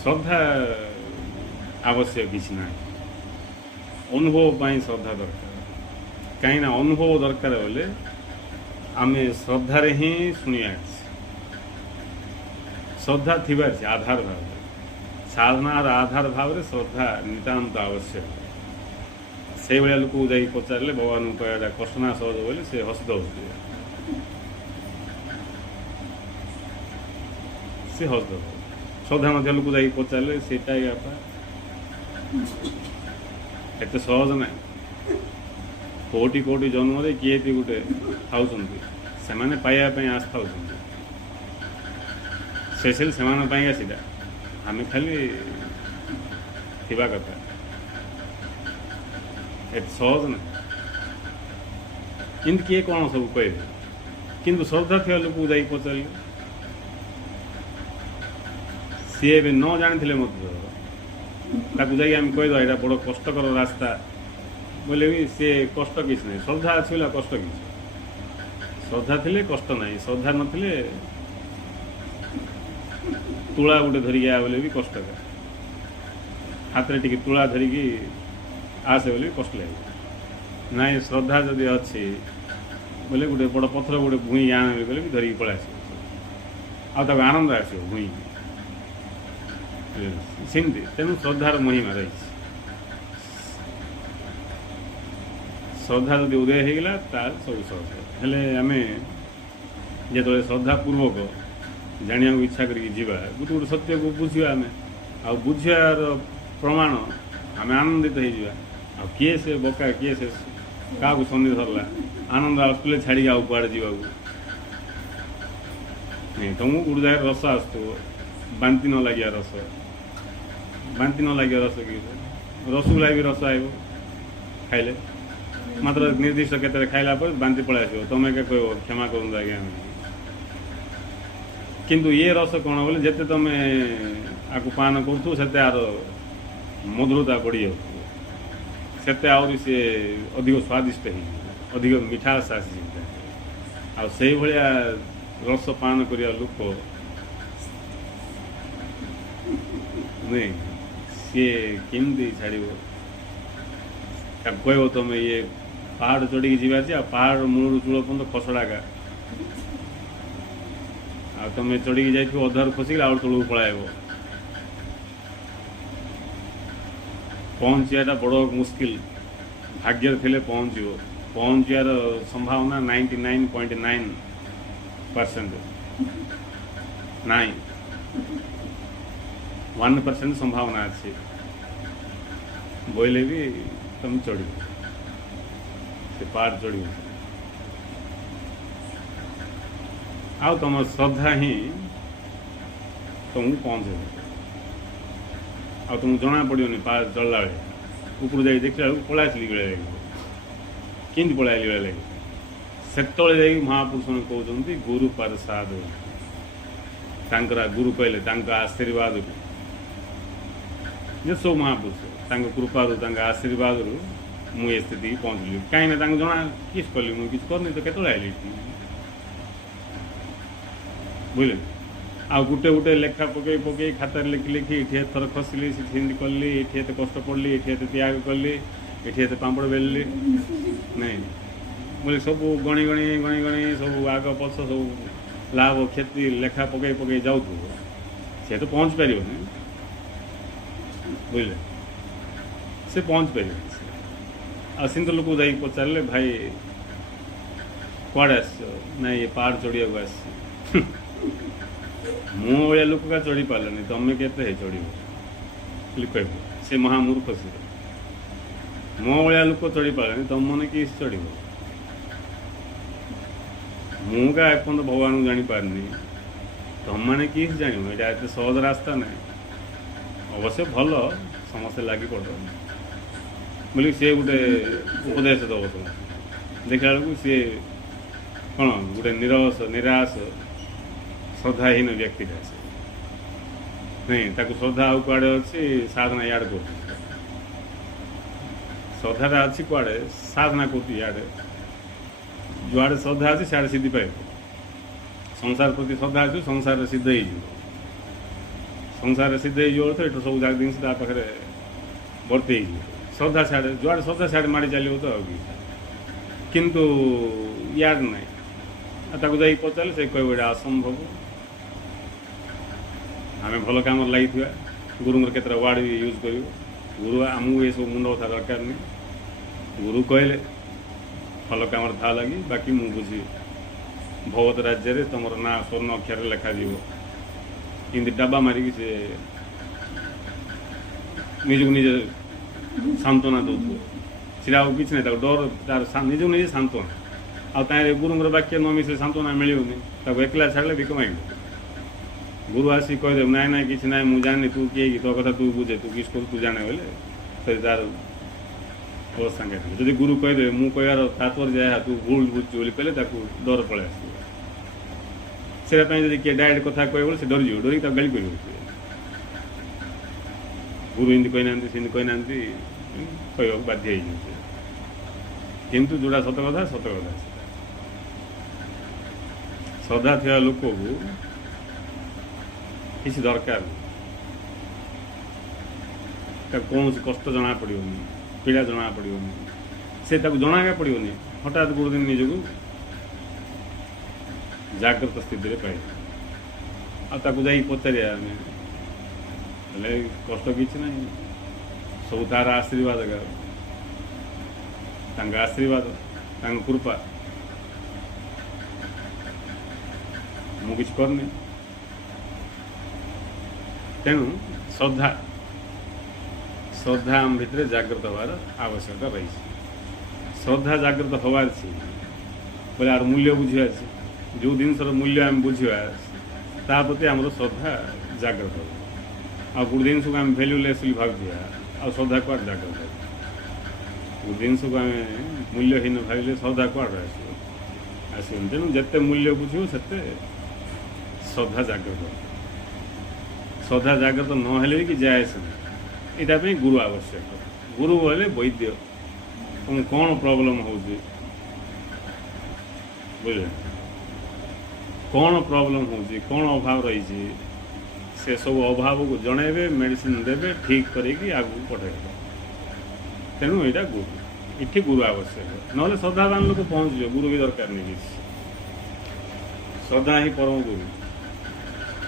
ଶ୍ରଦ୍ଧା ଆବଶ୍ୟକ କିଛି ନାହିଁ। ଅନୁଭବ ପାଇଁ ଶ୍ରଦ୍ଧା ଦରକାର। କାହିଁକିନା ଅନୁଭବ ଦରକାର ବୋଲେ ଆମେ ଶ୍ରଦ୍ଧାରେ ହିଁ ଶୁଣିବା ଅଛି। ଶ୍ରଦ୍ଧା ଥିବା ଅଛି ଆଧାର ଭାବରେ। ସାଧନାର ଆଧାର ଭାବରେ ଶ୍ରଦ୍ଧା ନିତାନ୍ତ ଆବଶ୍ୟକ। ସେଇଭଳିଆ ଲୋକକୁ ଯାଇକି ପଚାରିଲେ ଭଗବାନଙ୍କୁ କହିବାଟା କଷ୍ଟ ନା ସହଜ ବୋଲି ସେ ହସି ଦେଉଥିବେ। ସେ ହସି ଦେବ। ଶ୍ରଦ୍ଧା ମଧ୍ୟ ଲୋକ ଯାଇକି ପଚାରିଲେ ସେଇଟା ବାପା ଏତେ ସହଜ ନାହିଁ। କୋଟି କୋଟି ଜନ୍ମରେ କିଏ ବି ଗୋଟେ ଥାଉଛନ୍ତି, ସେମାନେ ପାଇବା ପାଇଁ ଆସିଥାଉଛନ୍ତି। ସ୍ପେଶାଲି ସେମାନଙ୍କ ପାଇଁକା ସେଇଟା। ଆମେ ଖାଲି ଥିବା କଥା। ଏତେ ସହଜ ନାହିଁ। କିନ୍ତୁ କିଏ କ'ଣ ସବୁ କହିବେ, କିନ୍ତୁ ଶ୍ରଦ୍ଧା ଥିବା ଲୋକକୁ ଯାଇକି ପଚାରିଲେ ସିଏ ଏବେ ନ ଜାଣିଥିଲେ ମଧ୍ୟ ତାକୁ ଯାଇକି ଆମେ କହିଦେବା ଏଇଟା ବଡ଼ କଷ୍ଟକର ରାସ୍ତା ବୋଲେ ବି ସିଏ କଷ୍ଟ କିଛି ନାହିଁ। ଶ୍ରଦ୍ଧା ଅଛି ବୋଲେ କଷ୍ଟ କିଛି। ଶ୍ରଦ୍ଧା ଥିଲେ କଷ୍ଟ ନାହିଁ, ଶ୍ରଦ୍ଧା ନଥିଲେ ତୁଳା ଗୋଟେ ଧରିକି ଆ ବୋଲେ ବି କଷ୍ଟକର। ହାତରେ ଟିକେ ତୁଳା ଧରିକି ଆସେ ବୋଲି ବି କଷ୍ଟ ଲାଗିବ। ନାଇଁ ଶ୍ରଦ୍ଧା ଯଦି ଅଛି ବୋଲେ ଗୋଟେ ବଡ଼ ପଥର ଗୋଟେ ଭୂଇଁ ଆଣିବେ ବୋଲେ ବି ଧରିକି ପଳାଇ ଆସିବ। ଆଉ ତାକୁ ଆନନ୍ଦ ଆସିବ ଭୂଇଁ। ସେମିତି ତେଣୁ ଶ୍ରଦ୍ଧାର ମହିମା ରହିଛି। ଶ୍ରଦ୍ଧା ଯଦି ଉଦୟ ହେଇଗଲା ତାହେଲେ ସବୁ ସହଜ। ହେଲେ ଆମେ ଯେତେବେଳେ ଶ୍ରଦ୍ଧାପୂର୍ବକ ଜାଣିବାକୁ ଇଚ୍ଛା କରିକି ଯିବା, ଗୋଟେ ଗୋଟେ ସତ୍ୟକୁ ବୁଝିବା ଆମେ, ଆଉ ବୁଝିବାର ପ୍ରମାଣ ଆମେ ଆନନ୍ଦିତ ହେଇଯିବା। ଆଉ କିଏ ସେ ବୋକା, କିଏ ସେ କାହାକୁ ସନ୍ଧି ଧରିଲା, ଆନନ୍ଦ ଆସୁଥିଲେ ଛାଡ଼ିକି ଆଉ କୁଆଡ଼େ ଯିବାକୁ। ତମକୁ ଗୋଟେ ଜାଗାରେ ରସ ଆସୁଥିବ, ବାନ୍ତି ନ ଲାଗିବା ରସ, ବାନ୍ତି ନ ଲାଗିବା ରସ କି ରସଗୋଲା ବି ରସ ଆଇବ ଖାଇଲେ, मात्र निर्दिष्ट केते खाइला पर बांति पळै आसो तमे के कहबो क्षमा करन आज्ञा किंतु ये रस कौन बोले जिते तुम आपको पान करूँ से मधुरता बढ़ी जाते सी अधिक स्वादिष्ट हो अधिक मिठास आसी भाया रस पान करिया लोक नहीं सी केमती छाड़ कह तुम ये पहाड़ चढ़ी जा पहाड़ मूल चूल पर्यटन खसड़ा का आ तुम चढ़ी जाइ अधार खसिक आउ तलू पलाइब पहुँचाटा बड़ मुस्किल भाग्य थे पहुँचार संभावना 99.9% नाई 1% संभावना अच्छी बोले भी तुम चढ़ से पहाड़ चढ़ आउ तुम श्रद्धा ही तुमको पहुँचे आ तुमको जना पड़ोनी पहाड़ चढ़ला बेले ऊपर जा देखला पलाई गड़ा लगे किंती पलाई गड़ा लगे से महापुरुष ने कहते गुरु प्रसाद गुरु कहले आशीर्वाद जे सब महापुरुष कृपा आशीर्वाद मुझे स्थिति पहुँचली कहीं जना किस कली मुझे किस करनी तो केत आइली बुझे आ गोटे गोटे लेखा पकई पकई खातार लिखि लिखि ये थर खसली हिंदी कली ये कष्ट पड़ली ये त्याग कली ये पापड़ बेलली नहीं बोले सब गणी गणी गणी गणी सब आग पछ सब लाभ क्षति लेखा पकई पकई जाऊ सी तो पहुँच पार बुझे से पहुँच पार आसिंत लोक जा पचारे भाई कड़े आस ना ये पहाड़ चढ़िया आस मो भाया लोक का चढ़ी पार्लानी तुम्हें केते चढ़ कह से महामूर्ख से मो भाया लोक चढ़ी पार्लानी तुम मैंने किस चढ़ मुझा एपर्त भगवान को जापारनी तुम मैंने किस जान यहाँ एत सहज रास्ता ना अवश्य भल समस्ते लगी पड़ बोल सी गोटे उपदेश दब समस्त देखला बेलू सी कौन गोटे निरस निराश श्रद्धाहीन व्यक्ति नहीं ताको श्रद्धा आउ कड़े अच्छी साधना याद कर श्रद्धाटा अच्छी कड़े साधना कर जुआड़े श्रद्धा अच्छी सियाड़े सिद्धि पाइब संसार प्रति श्रद्धा अच्छी संसार सिद्ध हो संसार सिद्ध हो तो ये सब जाक जिन पाखे बर्ती श्रद्धा सियाड़े जुआड़े श्रद्धा सियाड़े माड़ी चलो तो किंतु याद ना ताको जा पचारे से कह असंभव आम भल कम लगी गुरु केतरा वार्ड भी यूज कर गुरु आमको ये सब मुंड कथा दरकार नहीं गुरु कहले भल कम था लगी बाकी मु बुझी भगवत राज्य रे तुम ना स्वर्ण अक्षर लेखा इमती डब्बा मारिकी से निजक निज सांत्वना दौ सीधा किसी नहीं डर तार निजक निजे सांत्वना आगे गुरु वाक्य न मिसे सांत्वना मिलूनी एकला छाड़े भी कमाई गुरु आसी कहीदे ना ना कि ना मुझे जानी तू किए तो कथा तू बुझे तू किस कर तू जाने बोले फिर तार अवस्था क्या जब गुरु कहीदे मु कहार तात्पर्य जाए तू भूल बुझु बोली कहले डर पलि आस से किए डायरेक्ट कथा कह बोले डर जाओ डर गाड़ी कर गुरु इमती कही कहना कह बाध्य किंतु जोड़ा सत कथा श्रद्धा थे लोक को किसी दरकार कौन कष्ट जना पड़ोनी पीड़ा जना पड़ोनी से जना पड़ोनी हठात गोटे दिन निजक जागृत स्थिति पाए जा पचारे कष्ट किसी ना सब तार आशीर्वाद आशीर्वाद कृपा मु किसी करनी तेणु श्रद्धा श्रद्धा आम भितर जागृत हबार आवश्यकता रही श्रद्धा जागृत हबार बोले आर मूल्य बुझे जो जिनसर मूल्य आम बुझा ता प्रति आम श्रद्धा जागृत हो आ गोटे जिन को आम भैल्यूलेसली भावुआ आ श्रद्धा क्या जागृत हो जिनस को आम मूल्यहीन भाविले श्रद्धा कुआड़ आसबन तेणु जिते मूल्य बुझे से श्रद्धा जागृत नहेले कि जाए यहाँ गुरु आवश्यक गुरु बोले वैद्य तुम कौन प्रोब्लेम हो बुझे कौन प्रोब्लेम हो कौन अभाव रही से सब अभाव को जनइबे मेडिसिन देवे ठीक करेगी आगू पठेबे तेणु यहाँ गुरु इठी गुरु आवश्यक ना श्रद्धावान लोग पहुँच जाए गुरु भी दरकार नहीं कि श्रद्धा ही परम गुरु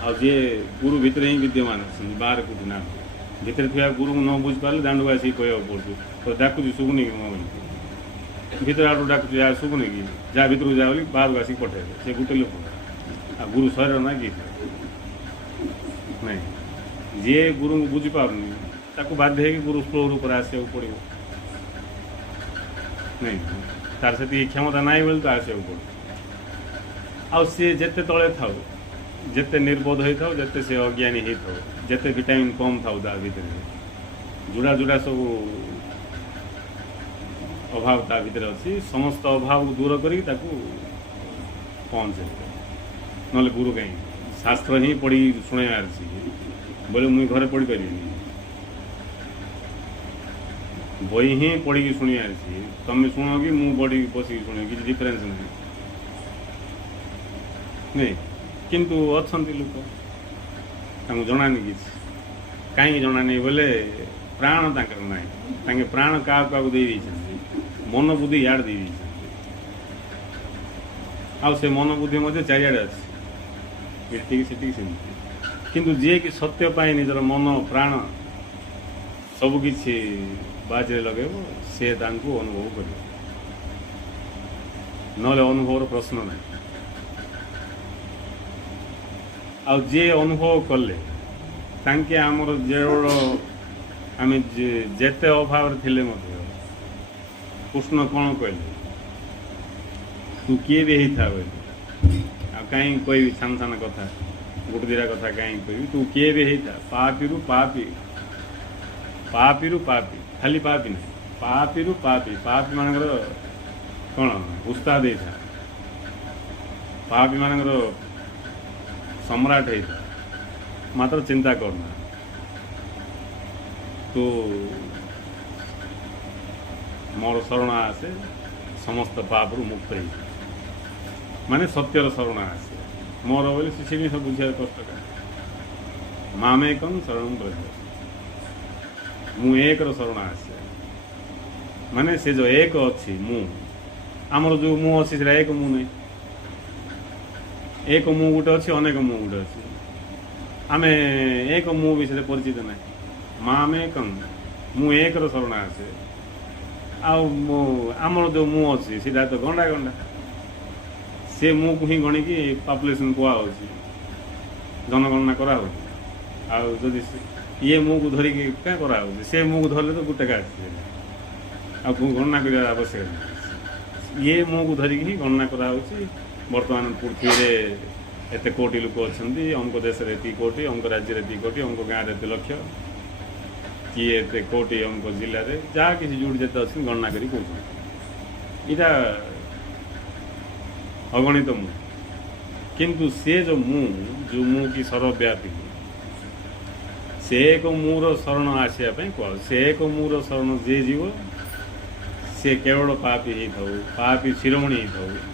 आए गुरु भितर ही विद्यमान अच्छे बाहर कौटी ना भितर थी गुरु को न बुझी पारे दांड आसिक कह पड़ू तो डाकुची शुभुनि कि मोबाइल भितर आड़ डाकुची या शुभुनि कि जहाँ भितर जा बोली बाहर को आसिक पठेबे से गोटे लोक आ गुरु शरीर ना कि नहीं जी गुरु को बुझी पारनी ताकू बाध्य है गुरु फ्लोर पर आसा पड़ो नहीं तार से क्षमता ना बोले तो आसा पड़ो आ सी जिते तले थाउ जिते निर्बोध होता जिते से अज्ञानी होता जिते विटामिन कम था भितर जुड़ा जुड़ा सब अभाव ता भीतर अच्छी समस्त अभाव को दूर कर पहुँचे ना गुरु कहीं शास्त्र ही पढ़ी शुणे बोले मुई घरे पढ़ी पारि बही ही पढ़ी शुणी तुम शुण कि मु पढ़ी बस शुण कि डिफरेन्स नहीं किंतु अच्छा लोक जनानी कि कहीं जनानी बोले प्राण तक ना प्राण क्या क्या दे मन बुद्धि यार दे से मन बुद्धि चारिड़े अच्छी किंतु जी कि सत्य पाई निजर मन प्राण सबकि बाजे लगे से अनुभव कर ना अनुभव प्रश्न ना आ जे अनुभव कले तांके आमर जेड़ आम जेते अभाव थिले कृष्ण कौन कहले तू किए भी था बोले आ कहीं कोई सान सान कथा गोटे दिटा कथा कहीं कह तू किए भी था पापी रु पापी पापी रु पापी खाली पापी ना पापी रु पापी पापी मानकर कौन उस्ताद था पापी मानकर सम्राट है मात्र चिंता करना तो मोर शरण आसे समस्त पाप रु मुक्त ही माने सत्यर शरण आसे मोर बोले शिशि सब बुझे कष्ट का मामेकम शरण ब्रज मु एक शरण आसे माने से जो एक अच्छी मु आमर जो मु अच्छी से एक मु नहीं एक मु गोटे अच्छे अनेक मु गोटे अच्छे आम एक मु विषय परिचित ना मामेकम मु एक शरण आसे आमर जो मु अच्छी सीधा तो गंडा गंडा से मु को ही गणिकी पॉपुलेशन कह जनगणना करादी ये मु को धरिकी क्या कराऊँ से मु को धरले तो गोटे का गणना कर आवश्यक ये मु को धरिकी ही गणना कराऊँ बर्तमान पृथ्वी में एत कोटी लोक अच्छा अमुक देश में ये कोटी अमुक राज्य में ये कोटी अमुक गाँव में लक्ष किए एत कोटी अमुक जिले में जहाँ किसी जोड़ जिते अच्छे गणना करी इटा अगणित मु किंतु से जो मु की सर्वव्यापी से एक मुर शरण आसापी कह से एक मुर शरण जे जीव से केवल पापी ही था पापी शिरोमणि ही था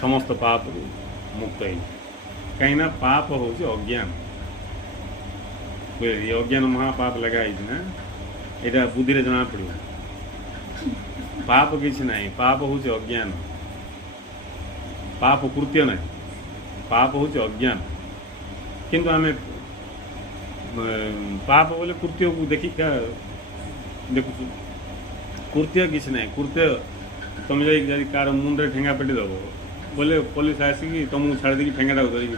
समस्त पाप मुक्त ही कहीं पाप हूँ अज्ञान ये अज्ञान महापाप लगाई ना यहाँ बुद्धि जना पड़ो पाप किसी ना पाप हूँ अज्ञान पाप कृत्य ना पाप हूँ अज्ञान किंतु आम पाप बोले कृत्य को देखिका देखु कृत्य किसी ना कृत्य तुम जा कार मुंडे ठेंगा पेटी दब बोले पुलिस आसिक तुमको छाड़ दी ठेंगाटा धरिकी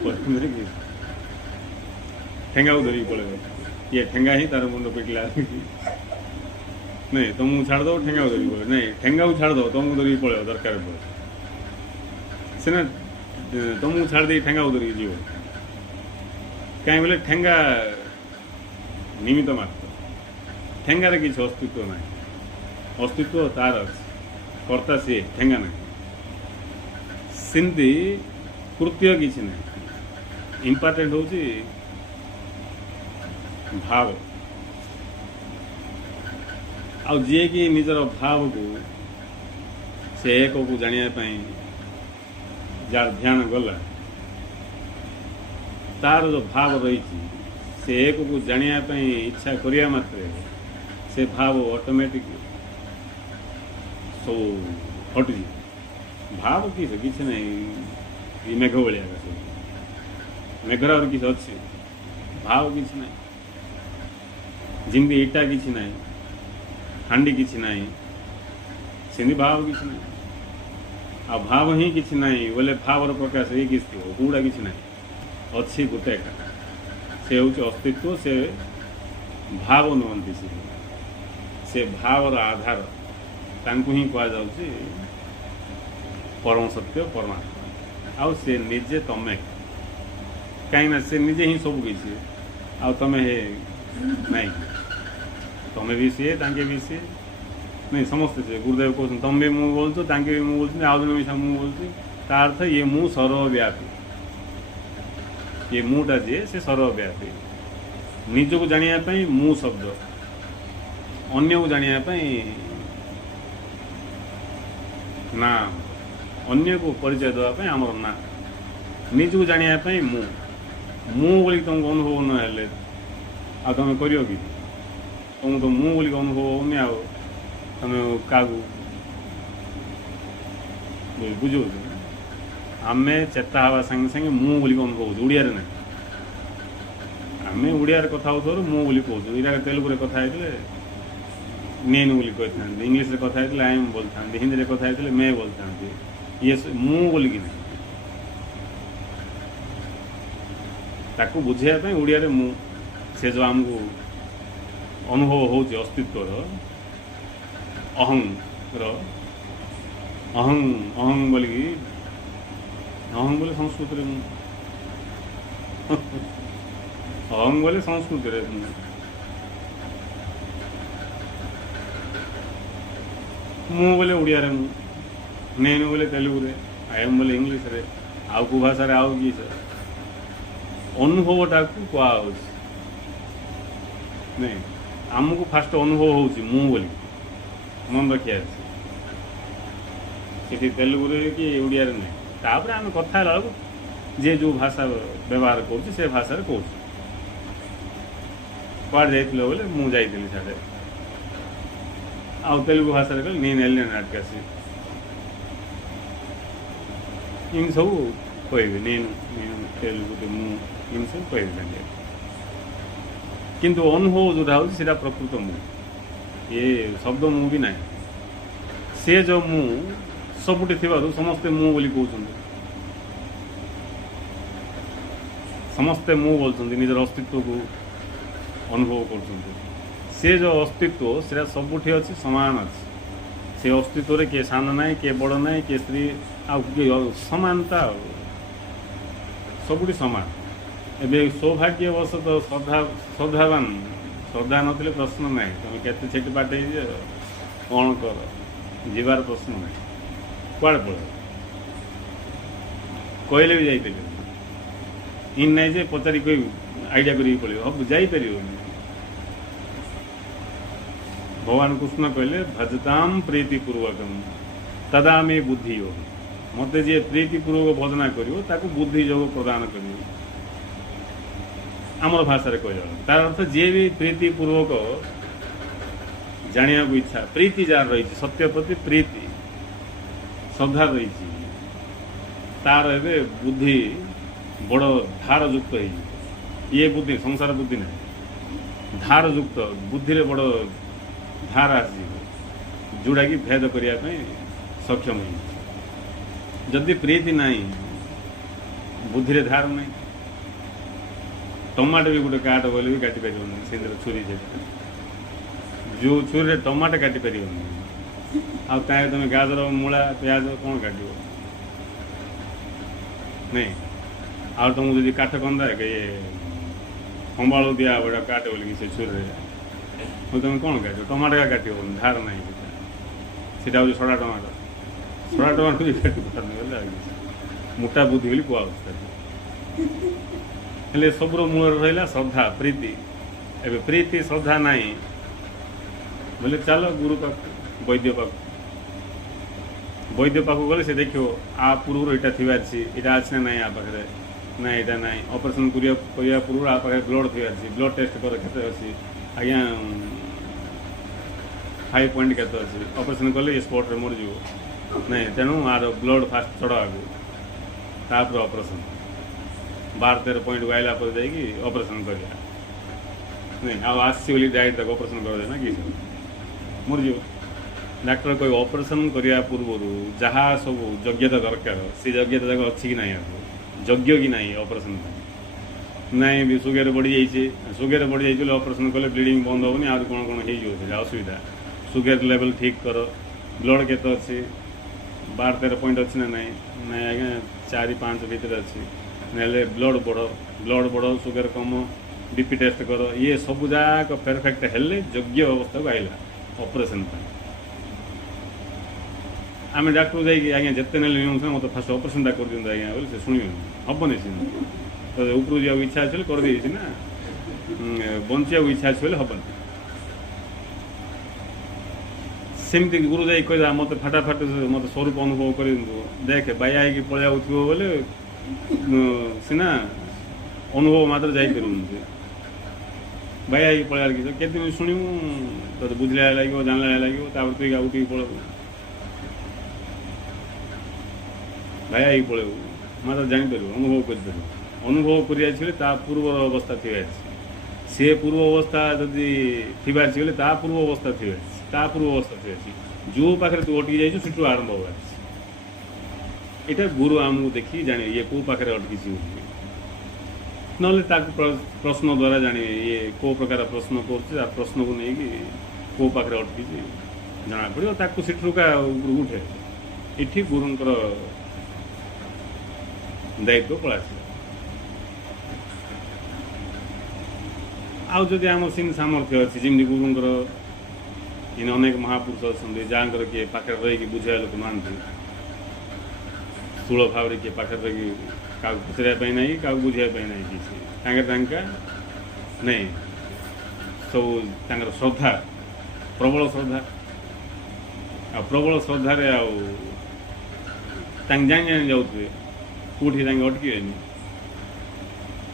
ठेंगा को धरिकी पड़े ये ठेंगा ही तार मुंड पिटला नहीं तुमको छाड़ दो ठेंगा को धरिकी पड़े नहीं ठेंगा को छाड़ दो तुमको धरिकी पड़े दरकार पड़े सीना तुमको छाड़ दी ठेंगा को धरिकी जीव कहीं बोले ठेंगा निमित्त मात्र ठेंगार किसी अस्तित्व ना अस्तित्व तार कर्ता सी ठेंगा ना सिंधी कृत्य किसी ना इम्पोर्टेंट हूँ भाव आउ जी कि निजर भाव को से एक को जानापी जार ध्यान गला तार जो भाव रही से एक को जानापी इच्छा करिया मात्रे से भाव ऑटोमेटिक सब हटुची भाव किसी नहीं मेघ भाया सब मेघर और किसी अच्छे भाव किसी ना जिंदी इटा किसी ना हांडी किसी ना सिंधी भाव किसी ना आ भाव ही किसी ना बोले भावर प्रकाश ये किसी कूड़ा किसी ना अच्छी गोटे से हूँ अस्तित्व से भाव नुहति से भावर आधार तांकु ही कहुच्छे परम सत्य परमात्मा आउ से निजे तमें कहीं से निजे ही सब किसी आ तमें हे नहीं तमें भी सी तांके भी सी नहीं समस्ते से गुरुदेव कहते तुम भी मुँह बोलছো तांके भी मुँह बोलते आउ जन मिशा मुँह बोलते ता अर्थ ये मुँह सर्वव्यापी ये मुँहटा जी से सर्वव्यापी निज को जानापी मु शब्द अन्य को जानापी ना अन्य को परिचय देवाई आमर ना निज को जानापी मु बोली तुमको अनुभव न आ तुम कर कि तुम तो मु बोली अनुभव होनी आ तुम क्या बुझ आम चेता हवा संगे संगे मु बोली अनुभव ओडिया ना आम ओडिया कथा हो मु बोली कहूँ यहाँ तेलुगु कथा है నేను बोली कही था इंग्लीश कथा है आई बोली था हिंदी कथा है मैं बोली था ये मु बोलिकी ना ताकू बुझापी ओडिया मु से जो आमको अनुभव हो अस्तित्व अहं अहं अहं बोलिकी अहं बोले संस्कृत अहं बोले संस्कृत मु बोले ओडिया रे నేను बोले तेलुगु रे आयम बोले इंग्लीश रे आउ को भाषा रे आउ की अनुभवटा को कह नहीं आमको फास्ट अनुभव हो मु बोली मन रखिया से तेलुगु रे कि ओडिया रे नहीं तापर आम कथा जे जो भाषा व्यवहार कर से भाषा कह कड़ जाइए बोले मु जाइली साढ़े आउ तेलुगु भाषा कह नहीं नाटक आसी इन सब कह तेलुगु इन सब कह किंतु अनुभव जोटा हो प्रकृत मु ये शब्द मु भी ना से जो मु सबुटी थी समस्ते मु बोली कहते समस्ते मु बोलते निजर अस्तित्व को अनुभव कर से जो अस्तित्व से सबुठी अच्छी सामान अच्छी से अस्तित्व किए सान ना किए बड़ ना किए स्त्री समानता सबुठी सामान एवं सौभाग्यवश तो श्रद्धावान श्रद्धा नथिले प्रश्न ना तुम के बाटे कौन कर जीवार प्रश्न ना कड़े पड़े कहले भी जापर इन ना पचारि कह आइडिया कर पड़ो हम जापर भगवान कृष्ण कहले भजताम प्रीतिपूर्वकम तदा मे बुद्धि योग मत जी प्रीतिपूर्वक भजना कर बुद्धि योग प्रदान कर आमर भाषा कह तार अर्थ जी भी प्रीतिपूर्वक जाना इच्छा प्रीति जार रही सत्य प्रति प्रीति श्रद्धा रही तार ए बुद्धि बड़ धार युक्त ये बुद्धि संसार बुद्धि ना धार युक्त बुद्धि रे बड़ धार आसी जोड़ा कि भेद करने सक्षम हो जदि प्रीति ना बुद्धि रे धार नहीं टमाटो भी गोटे काट बोले भी काटी पार से छुरी जो छुरी टमाटो काटी पार आए तुम गाजर मूला प्याज कौन काट नहीं आ तुमको जब काठ कंदा ये खंबाड़ दिया बड़ा काट बोल से छुरी तुम कौन काट टमाटो का काट धार ना সেটা হচ্ছে সড়া টমাটো। ସଡ଼ା ଟମାଟୋ ବି ପେଟ କଥା ନେଇଗଲେ ଆଉ କିଛି ମୋଟା ବୁଦ୍ଧି ବୋଲି କୁହାଯାଉଛି। ହେଲେ ସବୁର ମୂଳରେ ରହିଲା ଶ୍ରଦ୍ଧା ପ୍ରୀତି। ଏବେ ପ୍ରୀତି ଶ୍ରଦ୍ଧା ନାହିଁ ବୋଲେ ଚାଲ ଗୁରୁ ପାଖକୁ, ବୈଦ୍ୟ ପାଖକୁ। ବୈଦ୍ୟ ପାଖକୁ ଗଲେ ସେ ଦେଖିବ ଆ ପୂର୍ବରୁ ଏଇଟା ଥିବାର ଅଛି, ଏଇଟା ଅଛି ନା ନାହିଁ ଆ ପାଖରେ, ନା ଏଇଟା ନାହିଁ। ଅପରେସନ୍ କରିବା ପୂର୍ବରୁ ଆ ପାଖରେ ବ୍ଲଡ଼୍ ଥିବାର ଅଛି, ବ୍ଲଡ଼୍ ଟେଷ୍ଟ କର କେତେ ଅଛି, ଆଜ୍ଞା 5 ପଏଣ୍ଟ କେତେ ଅଛି, ଅପରେସନ୍ କଲେ ଏ ସ୍ପଟ୍ରେ ମରିଯିବ ନାଇଁ, ତେଣୁ ଆର ବ୍ଲଡ଼୍ ଫାଷ୍ଟ ଚଢ଼ାକୁ ତାପରେ ଅପରେସନ୍ 12-13 ପଏଣ୍ଟ ଆଇଲା ପରେ ଯାଇକି ଅପରେସନ୍ କରିବା ନାଇଁ। ଆଉ ଆସିଛି ବୋଲି ଡାଇରେକ୍ଟ ତାକୁ ଅପରେସନ୍ କରାଯାଏ ନା କି ମରିଯିବ। ଡାକ୍ତର କହିବ ଅପରେସନ୍ କରିବା ପୂର୍ବରୁ ଯାହା ସବୁ ଯୋଗ୍ୟତା ଦରକାର ସେ ଯୋଗ୍ୟତା ଯାକ ଅଛି କି ନାହିଁ, ଆକୁ ଯୋଗ୍ୟ କି ନାହିଁ ଅପରେସନ୍ ପାଇଁ। ନାଇଁ ବି ସୁଗାର ବଢ଼ିଯାଇଛି, ସୁଗାର ବଢ଼ିଯାଇଛି ବୋଲି ଅପରେସନ୍ କଲେ ବ୍ଲିଡ଼ିଂ ବନ୍ଦ ହେବନି, ଆହୁରି କ'ଣ କ'ଣ ହେଇଯିବ ସେଇଟା ଅସୁବିଧା। ସୁଗାର ଲେଭେଲ୍ ଠିକ୍ କର, ବ୍ଲଡ଼୍ କେତେ ଅଛି, 12-13 ପଏଣ୍ଟ ଅଛି ନା ନାହିଁ, ନାଇଁ ଆଜ୍ଞା 4-5 ଭିତରେ ଅଛି, ନହେଲେ ବ୍ଲଡ଼୍ ବଢ଼, ସୁଗାର କମ, ବିପି ଟେଷ୍ଟ କର। ଇଏ ସବୁ ଯାକ ପରଫେକ୍ଟ ହେଲେ ଯୋଗ୍ୟ ଅବସ୍ଥାକୁ ଆଇଲା ଅପରେସନ୍ ପାଇଁ। ଆମେ ଡାକ୍ତର ଯାଇକି ଆଜ୍ଞା ଯେତେ ନେଲେ ନିୟମ ମୋତେ ଫାଷ୍ଟ ଅପରେସନ୍ଟା କରିଦିଅନ୍ତୁ ଆଜ୍ଞା ବୋଲି ସେ ଶୁଣିବେନି, ହେବନି। ସେ ତ ଉପରକୁ ଯିବାକୁ ଇଚ୍ଛା ଅଛି ବୋଲି କରିଦେଇଛି ନା, ବଞ୍ଚିବାକୁ ଇଚ୍ଛା ଅଛି ବୋଲି ହେବନି। ସେମିତି ଗୁରୁ ଯାଇ କହିଲା ମୋତେ ଫାଟାଫାଟି ମୋତେ ସ୍ୱରୂପ ଅନୁଭବ କରିଦିଅନ୍ତୁ, ଦେଖେ ବାୟା ହେଇକି ପଳେଇ ଯାଉଥିବ ବୋଲେ ସିନା ଅନୁଭବ ମାତ୍ର ଯାଇପାରିବୁନି। ବାୟା ହେଇକି ପଳେଇବାର କିଛି କେତେ ଦିନ ଶୁଣିବୁ, ତୋତେ ବୁଝିଲା ଲାଗିବ, ଜାଣିଲା ଲାଗିବ, ତାପରେ ତୁ ଆଉ ଟିକେ ପଳେଇବୁ, ବାୟା ହେଇକି ପଳେଇବୁ ମାତ୍ର ଜାଣିପାରିବୁ, ଅନୁଭବ କରିପାରିବୁ। ଅନୁଭବ କରିବା ଅଛି ବୋଲେ ତା ପୂର୍ବ ଅବସ୍ଥା ଥିବା ଅଛି, ସେ ପୂର୍ବ ଅବସ୍ଥା ଯଦି ଥିବାର ଅଛି ବୋଲେ ତା ପୂର୍ବ ଅବସ୍ଥା ଥିବା ଅଛି, ତା ପୂର୍ବ ଅବସ୍ଥା ଥିବା ଅଛି। ଯେଉଁ ପାଖରେ ତୁ ଅଟକି ଯାଇଛୁ ସେଠୁ ଆରମ୍ଭ ହେବାର ଅଛି। ଏଇଟା ଗୁରୁ ଆମକୁ ଦେଖି ଜାଣିବେ ଇଏ କେଉଁ ପାଖରେ ଅଟକିଛି, ନହେଲେ ତାକୁ ପ୍ରଶ୍ନ ଦ୍ୱାରା ଜାଣିବେ ଇଏ କେଉଁ ପ୍ରକାର ପ୍ରଶ୍ନ କରୁଛି, ତା ପ୍ରଶ୍ନକୁ ନେଇକି କେଉଁ ପାଖରେ ଅଟକିଛି ଜଣାପଡ଼ିବ, ତାକୁ ସେଠୁ ଉପରକୁ ଉଠେ। ଏଠି ଗୁରୁଙ୍କର ଦାୟିତ୍ୱ ପଳାଇଛି। ଆଉ ଯଦି ଆମର ସେମିତି ସାମର୍ଥ୍ୟ ଅଛି, ଯେମିତି ଗୁରୁଙ୍କର ଇନେ ଅନେକ ମହାପୁରୁଷ ଅଛନ୍ତି ଯାହାଙ୍କର କିଏ ପାଖରେ ରହିକି ବୁଝାଇବା ଲୋକ ନାହାନ୍ତି, ସ୍ଥୂଳ ଭାବରେ କିଏ ପାଖରେ ରହିକି କାହାକୁ ପଚାରିବା ପାଇଁ ନାହିଁ, କାହାକୁ ବୁଝାଇବା ପାଇଁ ନାହିଁ, କିଛି ତାଙ୍କା ନାଇଁ, ସବୁ ତାଙ୍କର ଶ୍ରଦ୍ଧା, ପ୍ରବଳ ଶ୍ରଦ୍ଧା। ଆଉ ପ୍ରବଳ ଶ୍ରଦ୍ଧାରେ ଆଉ ତାଙ୍କେ ଜାଣି ଯାଉଥିବେ କେଉଁଠି ତାଙ୍କେ ଅଟକିବେନି,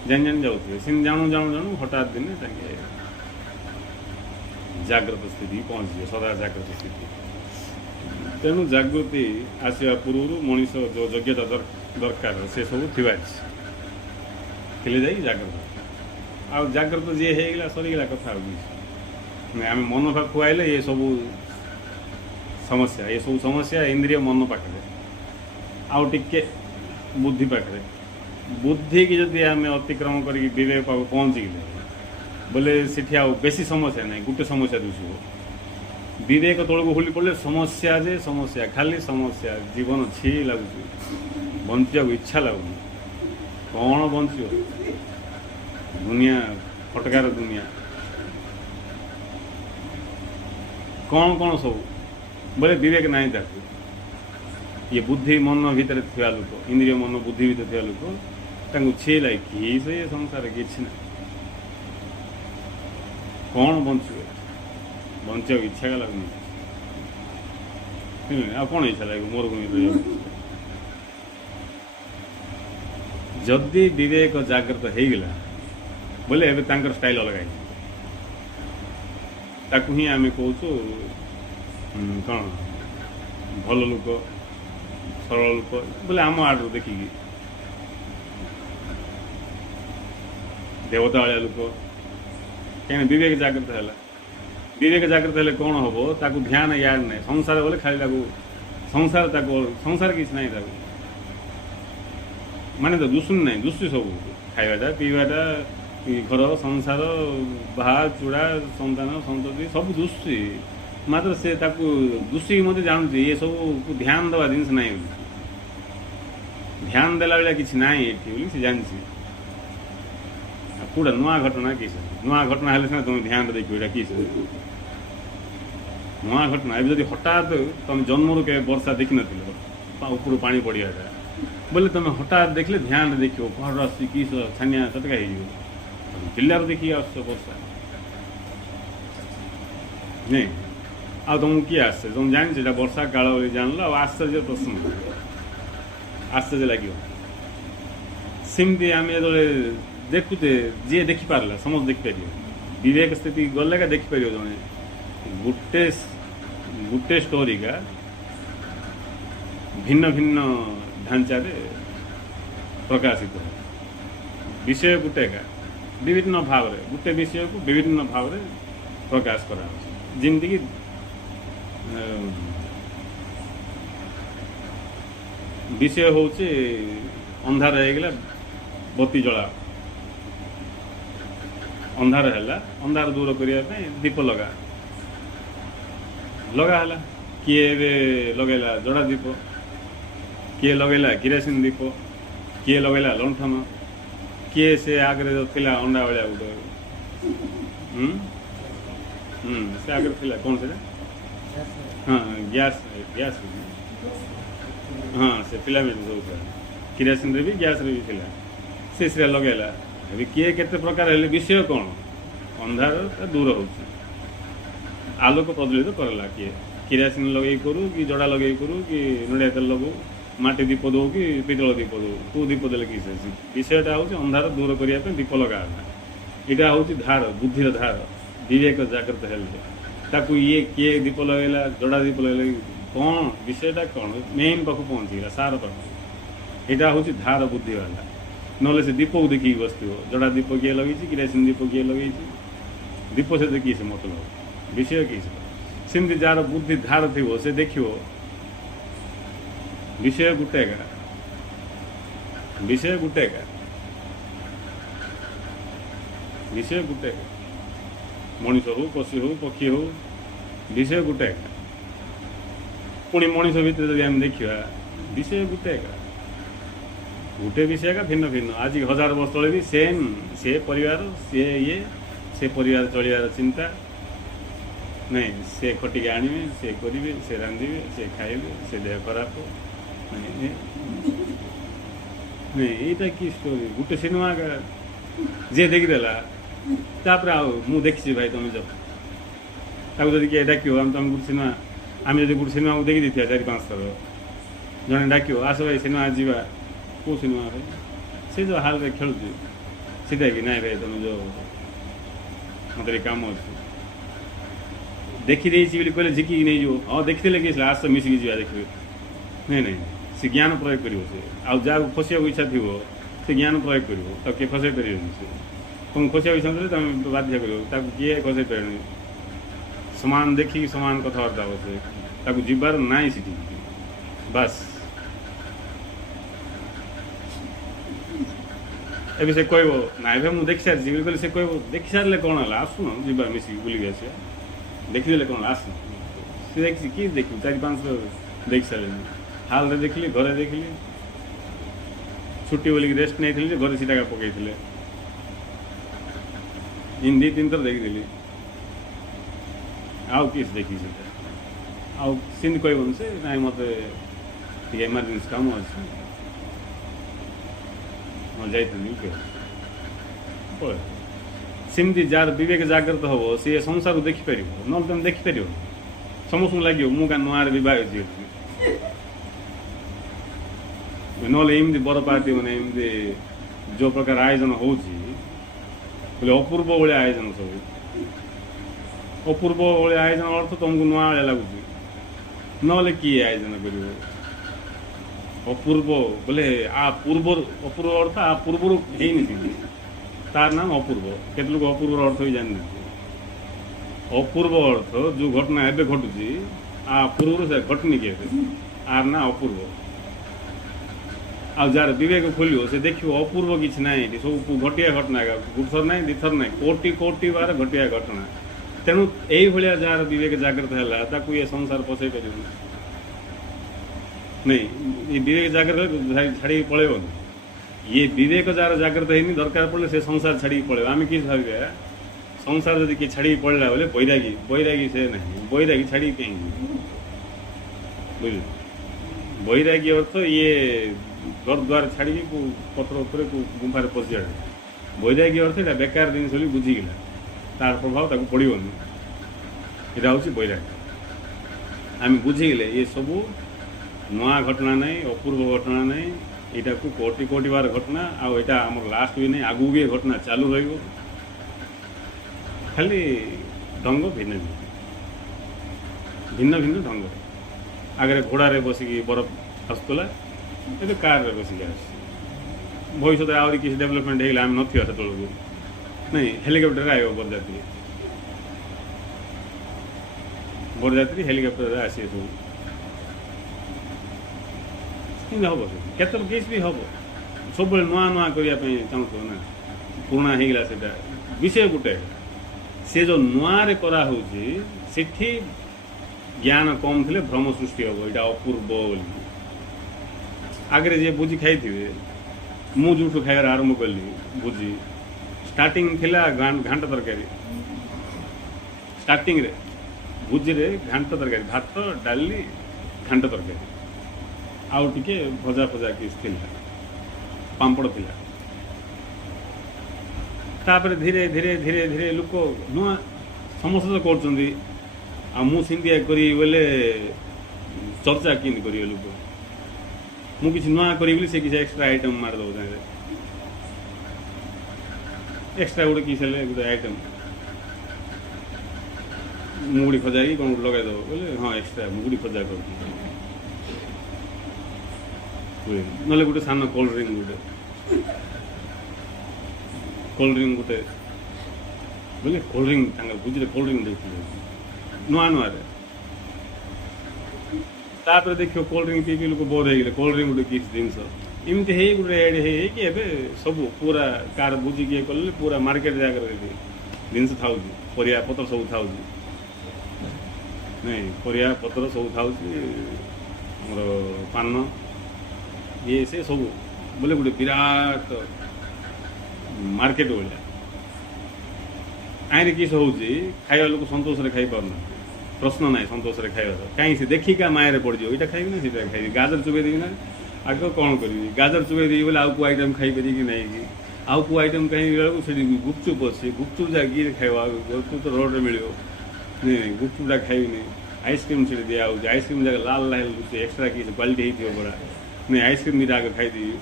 ଜାଣି ଯାଉଥିବେ। ସେମିତି ଜାଣୁ ହଠାତ୍ ଦିନେ ତାଙ୍କେ ଜାଗ୍ରତ ସ୍ଥିତିକି ପହଞ୍ଚିଯିବେ, ସଦା ଜାଗ୍ରତ ସ୍ଥିତି। ତେଣୁ ଜାଗୃତି ଆସିବା ପୂର୍ବରୁ ମଣିଷ ଯେଉଁ ଯୋଗ୍ୟତା ଦରକାର ସେ ସବୁ ଥିବା ଥିଲେ ଯାଇକି ଜାଗ୍ରତ। ଆଉ ଜାଗ୍ରତ ଯିଏ ହେଇଗଲା ସରିଗଲା କଥା ଆଉ କିଛି ନାଇଁ। ଆମେ ମନ ପାଖକୁ ଆଇଲେ ଏସବୁ ସମସ୍ୟା ଇନ୍ଦ୍ରିୟ ମନ ପାଖରେ, ଆଉ ଟିକେ ବୁଦ୍ଧି ପାଖରେ। ବୁଦ୍ଧିକି ଯଦି ଆମେ ଅତିକ୍ରମ କରିକି ବିବେକ ପାଖକୁ ପହଞ୍ଚିଗଲେ ବୋଲେ ସେଠି ଆଉ ବେଶୀ ସମସ୍ୟା ନାହିଁ, ଗୋଟେ ସମସ୍ୟା ଦିଶିବ। ବିବେକ ତଳକୁ ହୋଲି ପଡ଼ିଲେ ସମସ୍ୟା ଖାଲି ସମସ୍ୟା, ଜୀବନ ଛି ଲାଗୁଛି, ବଞ୍ଚିବାକୁ ଇଚ୍ଛା ଲାଗୁନି। କ'ଣ ବଞ୍ଚିବ, ଦୁନିଆ ଫଟକାର ଦୁନିଆ, କ'ଣ ସବୁ ବୋଲେ ବିବେକ ନାହିଁ ତାକୁ। ଇଏ ବୁଦ୍ଧି ମନ ଭିତରେ ଥିବା ଲୋକ, ଇନ୍ଦ୍ରିୟ ମନ ବୁଦ୍ଧି ଭିତରେ ଥିବା ଲୋକ, ତାଙ୍କୁ ଛି ଲାଗେ କି ସେ ସଂସାର କିଛି ନାହିଁ, କ'ଣ ବଞ୍ଚିବ, ବଞ୍ଚିବାକୁ ଇଚ୍ଛା ଲାଗୁନି। ଆଉ କ'ଣ ଇଚ୍ଛା ଲାଗିବ, ମରୁଭୂମି ରହିବାକୁ। ଯଦି ବିବେକ ଜାଗ୍ରତ ହେଇଗଲା ବୋଲେ ଏବେ ତାଙ୍କର ଷ୍ଟାଇଲ୍ ଅଲଗା ହେଇଯିବ। ତାକୁ ହିଁ ଆମେ କହୁଛୁ କ'ଣ ଭଲ ଲୋକ, ସରଳ ଲୋକ ବୋଲେ ଆମ ଆଡ଼ରୁ ଦେଖିକି ଦେବତା ଭଳିଆ ଲୋକ। କାହିଁକିନା ବିବେକ ଜାଗ୍ରତ ହେଲା। ବିବେକ ଜାଗ୍ରତ ହେଲେ କ'ଣ ହେବ, ତାକୁ ଧ୍ୟାନ ୟାର ନାହିଁ। ସଂସାର ବୋଲେ ଖାଲି ତାକୁ ସଂସାର କିଛି ନାହିଁ ତାକୁ, ମାନେ ତ ଦୁଷୁନି ନାହିଁ, ଦୁଷୁଛି ସବୁ, ଖାଇବାଟା ପିଇବାଟା, ଘର ସଂସାର, ବାହା ଚୂଡ଼ା, ସନ୍ତାନ ସନ୍ତତି ସବୁ ଦୁଷୁଛି। ମାତ୍ର ସେ ତାକୁ ଦୁଷିକି ମଧ୍ୟ ଜାଣୁଛି ଏସବୁକୁ ଧ୍ୟାନ ଦେବା ଜିନିଷ ନାହିଁ ବୋଲି, ଧ୍ୟାନ ଦେଲା ଭଳିଆ କିଛି ନାହିଁ ଏଠି ବୋଲି ସେ ଜାଣିଛି। ଆଉ କେଉଁଟା ନୂଆ ଘଟଣା କିଛି, ନୂଆ ଘଟଣା ହେଲେ ସିନା ତୁମେ ଧ୍ୟାନ ଦେଇକି ଏଇଟା କିଛି ନୂଆ ଘଟଣା। ଏବେ ଯଦି ହଠାତ୍ ତମେ ଜନ୍ମରୁ କେବେ ବର୍ଷା ଦେଖିନଥିଲ, ଉପରୁ ପାଣି ପଡ଼ିବାଟା ବୋଲେ ତମେ ହଠାତ୍ ଦେଖିଲେ ଧ୍ୟାନରେ ଦେଖିବ କୁଆଡ଼ୁ ଆସୁଛି କି ଛାନିଆ ଚଟକା ହେଇଯିବ। ପିଲାରୁ ଦେଖିକି ଆସୁଛ ବର୍ଷା ନାଇଁ, ଆଉ ତମକୁ କିଏ ଆସେ ତମେ ଜାଣିଛ ଏଇଟା ବର୍ଷା କାଳ ବୋଲି ଜାଣିଲ, ଆଉ ଆଶ୍ଚର୍ଯ୍ୟ ପ୍ରଶ୍ନ ଆଶ୍ଚର୍ଯ୍ୟ ଲାଗିବ। ସେମିତି ଆମେ ଯେତେବେଳେ ଦେଖୁଛେ ଯିଏ ଦେଖିପାରିଲା ସମସ୍ତେ ଦେଖିପାରିବ। ବିବେକ ସ୍ଥିତି ଗଲେ ଏକା ଦେଖିପାରିବ ଜଣେ ଗୋଟେ ଷ୍ଟୋରିକା ଭିନ୍ନ ଭିନ୍ନ ଢାଞ୍ଚାରେ ପ୍ରକାଶିତ ହୁଏ। ବିଷୟ ଗୋଟେ ଏକା ବିଭିନ୍ନ ଭାବରେ ଗୋଟେ ବିଷୟକୁ ବିଭିନ୍ନ ଭାବରେ ପ୍ରକାଶ କରାଯାଉଛି। ଯେମିତିକି ବିଷୟ ହେଉଛି ଅନ୍ଧାର ହେଇଗଲା ବତି ଜଳା, ଅନ୍ଧାର ହେଲା, ଅନ୍ଧାର ଦୂର କରିବା ପାଇଁ ଦୀପ ଲଗା ହେଲା। କିଏ ଏବେ ଲଗେଇଲା ଜଡ଼ା ଦୀପ, କିଏ ଲଗେଇଲା କିରାସିନ ଦୀପ, କିଏ ଲଗେଇଲା ଲଣ୍ଠନ, କିଏ ସେ ଆଗରେ ଥିଲା ଅଣ୍ଡା ଭଳିଆ ଗୋଟେ ସେ ଆଗରେ ଥିଲା କ'ଣ ସେଟା, ହଁ ଗ୍ୟାସ୍ ହଁ ସେ ଫିଲାମେଣ୍ଟ ସବୁ କିରାସିନରେ ବି ଗ୍ୟାସ୍ରେ ବି ଥିଲା, ସେ ସେଟା ଲଗେଇଲା। ଏବେ କିଏ କେତେ ପ୍ରକାର ହେଲେ ବିଷୟ କ'ଣ, ଅନ୍ଧାର ଦୂର ହେଉଛି, ଆଲୋକ ପ୍ରଜ୍ୱଳିତ କରଲା। କିଏ କିରାସିନ ଲଗେଇ କରୁ କି ଜଡ଼ା ଲଗେଇ କରୁ କି ନଡ଼ିଆ ତେଲ ଲଗାଉ, ମାଟି ଦୀପ ଦେଉ କି ପିତଳ ଦୀପ ଦେଉ, କେଉଁ ଦୀପ ଦେଲେ କି ବିଷୟଟା ହେଉଛି ଅନ୍ଧାର ଦୂର କରିବା ପାଇଁ ଦୀପ ଲଗା ହେଲା। ଏଇଟା ହେଉଛି ଧାର, ବୁଦ୍ଧିର ଧାର। ବିବେକ ଜାଗ୍ରତ ହେଲେ ତାକୁ କିଏ ଦୀପ ଲଗେଇଲା, ଜଡ଼ା ଦୀପ ଲଗେଇଲା, କ'ଣ ବିଷୟଟା କ'ଣ ମେନ୍ ପାଖକୁ ପହଞ୍ଚିଗଲା, ସାର ପାଖକୁ। ଏଇଟା ହେଉଛି ଧାର ବୁଦ୍ଧି ବାଲା। ନହେଲେ ସେ ଦୀପକୁ ଦେଖିକି ବସିଥିବ, ଜଡ଼ା ଦୀପ କିଏ ଲଗେଇଛି, କିରାସିନ ଦୀପ କିଏ ଲଗେଇଛି, ଦୀପ ସହିତ କିଏ ସେ ମତଲବ, ବିଷୟ କିଏ ସେ। ସେମିତି ଯାହାର ବୁଦ୍ଧି ଧାର ଥିବ ସେ ଦେଖିବ ବିଷୟ ଗୋଟେ ଏକା, ବିଷୟ ଗୋଟେ ଏକା, ବିଷୟ ଗୋଟେ ଏକା। ମଣିଷ ହଉ, ପଶୁ ହଉ, ପକ୍ଷୀ ହଉ, ବିଷୟ ଗୋଟେ ଏକା। ପୁଣି ମଣିଷ ଭିତରେ ଯଦି ଆମେ ଦେଖିବା ବିଷୟ ଗୋଟେ ଏକା, ଗୋଟେ ବିଷୟ ଏକା, ଭିନ୍ନ ଭିନ୍ନ। ଆଜି 1000 ବର୍ଷ ତଳେ ବି ସେମ୍, ସେ ପରିବାର, ସେ ପରିବାର ଚଳିବାର ଚିନ୍ତା ନାଇଁ, ସେ ଖଟିକି ଆଣିବେ, ସେ କରିବେ, ସେ ରାନ୍ଧିବେ, ସେ ଖାଇବେ, ସେ ଦେହ ଖରାପ ନାଇଁ। ଏଇଟା କି ଷ୍ଟୋରି, ଗୋଟେ ସିନେମା ଯିଏ ଦେଖିଦେଲା ତାପରେ ଆଉ ମୁଁ ଦେଖିଛି ଭାଇ ତମେ ଯାଅ, ତାକୁ ଯଦି କିଏ ଡାକିବ ତମେ ଗୋଟେ ସିନେମା, ଆମେ ଯଦି ଗୋଟେ ସିନେମାକୁ ଦେଖି ଦେଇଥିବା 4-5 ଥର, ଜଣେ ଡାକିବ ଆସ ଭାଇ ସିନେମା ଯିବା, କେଉଁ ସିନେମା ଭାଇ, ସେ ଯେଉଁ ହାଲରେ ଖେଳୁଛି ସେଇଟା କି ନାଇଁ ଭାଇ ତମେ ଯେଉଁ ମୋତେ ଟିକେ କାମ ଅଛି, ଦେଖିଦେଇଛି ବୋଲି କହିଲେ ଝିକିକି ନେଇଯିବ, ହଁ ଦେଖିଥିଲେ କି ଆସ ମିଶିକି ଯିବା ଦେଖିବେ। ନାଇଁ, ସେ ଜ୍ଞାନ ପ୍ରୟୋଗ କରିବ। ସେ ଆଉ ଯାହାକୁ ଖସିବାକୁ ଇଚ୍ଛା ଥିବ ସେ ଜ୍ଞାନ ପ୍ରୟୋଗ କରିବ, ତାକୁ କିଏ ଖସାଇ ପାରିବନି। ସେ ତୁମକୁ ଖସିବାକୁ ଇଚ୍ଛା ଥିଲେ ତୁମେ ବାଧ୍ୟ କରିବ, ତାକୁ କିଏ ଖସାଇ ପାରିବନି। ସମାନ ଦେଖିକି ସମାନ କଥାବାର୍ତ୍ତା ହେବ, ସେ ତାକୁ ଯିବାର ନାହିଁ ସେଠି ବାସ୍। ଏବେ ସେ କହିବ ନାଇଁ ଭାଇ ମୁଁ ଦେଖିସାରିଛି ବୋଲି କହିଲେ, ସେ କହିବ ଦେଖିସାରିଲେ କ'ଣ ହେଲା, ଆସୁନ ଯିବା ମିଶିକି ବୁଲିକି ଆସିବା, ଦେଖିଦେଲେ କ'ଣ ଆସ। ସେ ଦେଖିଛି କିଏ ଦେଖିବୁ, 4-5 ଦେଖି ସାରିଲେଣି। ହାଲରେ ଦେଖିଲି, ଘରେ ଦେଖିଲି, ଛୁଟି ବୋଲିକି ରେଷ୍ଟ ନେଇଥିଲି ଯେ ଘରେ ସେଟା ପକେଇଥିଲେ, ହିନ୍ଦୀ 2-3 ଥର ଦେଖିଥିଲି। ଆଉ କିଏ ଦେଖିଛି ସେଟା, ଆଉ ସେମିତି କହିବନି ସେ ନାଇଁ ମୋତେ ଟିକେ ଏମର୍ଜେନ୍ସି କାମ ଅଛି ମୁଁ ଯାଇଥାନ୍ତି ପଳେଇ। ସେମିତି ଯାହାର ବିବେକ ଜାଗ୍ରତ ହେବ ସିଏ ସଂସାରକୁ ଦେଖିପାରିବ, ନହେଲେ ତୁମେ ଦେଖିପାରିବ। ସମସ୍ତଙ୍କୁ ଲାଗିବ ମୁଁ କାଁ ନୂଆରେ ବିବାହ ହେଇଛି, ନହେଲେ ଏମିତି ବଡ଼ ପାର୍ଟି ମାନେ ଏମିତି ଯେଉଁ ପ୍ରକାର ଆୟୋଜନ ହେଉଛି ବୋଲେ ଅପୂର୍ବ ଭଳିଆ ଆୟୋଜନ, ସବୁ ଅପୂର୍ବ ଭଳିଆ ଆୟୋଜନ ଅର୍ଥ ତୁମକୁ ନୂଆ ଭଳିଆ ଲାଗୁଛି, ନହେଲେ କିଏ ଆୟୋଜନ କରିବ। ଅପୂର୍ବ ବୋଲେ ଅପୂର୍ବ ଅର୍ଥ ଆ ପୂର୍ବରୁ ହେଇନି, ତାର ନାମ ଅପୂର୍ବ। କେତେ ଲୋକ ଅପୂର୍ବର ଅର୍ଥ ବି ଜାଣିନାହାନ୍ତି। ଅପୂର୍ବ ଅର୍ଥ ଯେଉଁ ଘଟଣା ଏବେ ଘଟୁଛି ଆ ପୂର୍ବରୁ ସେ ଘଟନି କି ଏବେ, ଆର ନା ଅପୂର୍ବ। ଆଉ ଯାହାର ବିବେକ ଖୋଲିବ ସେ ଦେଖିବ ଅପୂର୍ବ କିଛି ନାହିଁ, ଏଠି ସବୁ ଘଟିଆ ଘଟଣା, ଗୋଟେ ଥର ନାହିଁ 2 ଥର ନାହିଁ, କୋଟି ବାର ଘଟିଆ ଘଟଣା। ତେଣୁ ଏଇଭଳିଆ ଯାହାର ବିବେକ ଜାଗ୍ରତ ହେଲା ତାକୁ ଏ ସଂସାର ପଶେଇ ପାରିବନି। ନାଇଁ, ଏ ବିବେକ ଜାଗ୍ରତ ଛାଡ଼ିକି ପଳେଇବନି। ଇଏ ବିବେକ ଯାହାର ଜାଗ୍ରତ ହେଇନି, ଦରକାର ପଡ଼ିଲେ ସେ ସଂସାର ଛାଡ଼ିକି ପଳେଇବ। ଆମେ କିଛି ଭାବିବା संसार जदि किए छाड़ी पड़ला बोले बैरागी बैरागी से नहीं बैरागी छाड़ी कहीं बुझल बैरागी अर्थ ये घर द्वार छाड़ी पथर उपर गुंफार पशि जाए बैरागी अर्थ यहाँ बेकार जिन बुझीगला तार प्रभाव ताको पड़ोनी यहाँ हूँ बैरागी आम बुझीगले ये सबू नुआ घटना नहीं अपूर्व घटना नहीं यहाँ को कोटि कोटि बार घटना आईटा आम लास्ट भी नहीं आगू भी घटना चालू रही खाली ढंग भिन्न भिन्न भिन्न भिन्न ढंग आगे घोड़े बसिक बरफ आसूला ये कार बसिक भविष्य आहरी किसी डेभलपमेंट होगा आम ना से नहीं हेलिकप्टर आयो बरजात्री बरजात्री हेलिकप्टर आसे सब हम केतर केस भी हम सब नुआ नुआ करने चाहूँ ना पुराना होगा से विषय गोटे से जो नुआ कराऊँगी सेठी ज्ञान कम थे भ्रम सृष्टि हम यहाँ अपूर्व आगे जे बुझी खाई थे मुझू खाइबार आरंभ कली बुझी स्टार्टिंग थिला घांट तरकारी स्टार्टिंग रे भुजी रे घांट तरकारी भात डाली घांट तरकारी आउ टिके भजा फजा किस पापड़ थिला तापर धीरे धीरे धीरे धीरे लोक नुआ समस्त तो कर मुझे करी बोले चर्चा किन कर लोक मुझे नुआ करी से किसी एक्सट्रा आइटम मारदेव चाहे एक्सट्रा गोटे किस गोटे आइटम मुगुड़ी खजा कि कौन लगेदेव बोले हाँ एक्सट्रा मुगुड़ी खजा कर ना गोटे सान कोल्ड ड्रिंक गोटे बोले कोल्ड ड्रिंक बुझे कोल्ड ड्रिंक देखते नुआ नुआ तापर देखियो कोल्ड ड्रिंक पी लोक बोर हो गए कोल्ड ड्रिंक गोटे किस जिनस इमती है गोटे एड है सब पूरा कार बुझी किए कले पूरा मार्केट जगह जिनस था परिया पत्र सब था नहीं परिया पत्र सब था पान ये से सब बोले गोटे विराट मार्केट भाया आईने किस हूँ खाଇବା लोक संतोष खाई पारना प्रश्न ना संतोष खाइबार कहीं से देखिका मायर पड़ जाए यहाँ खाइबी ना सीटा खाइबी गाजर चुबे देवी ना आग कौन करी गाजर चुबे देवी बोले आउ को आइटम खाईपारि कि नहीं कि आउ को आइटम कहीं से गुपचुप अच्छे गुपचुप जा किए खाइबा गुपचुप तो रोड मिल नहीं गुपचुपटा खाइबी आइसक्रीम से दिया आइसक्रीम जगह लाल लाल एक्सट्रा किसी क्वालिटी होती बड़ा नहीं आइसक्रीम भी आगे खाईदेवी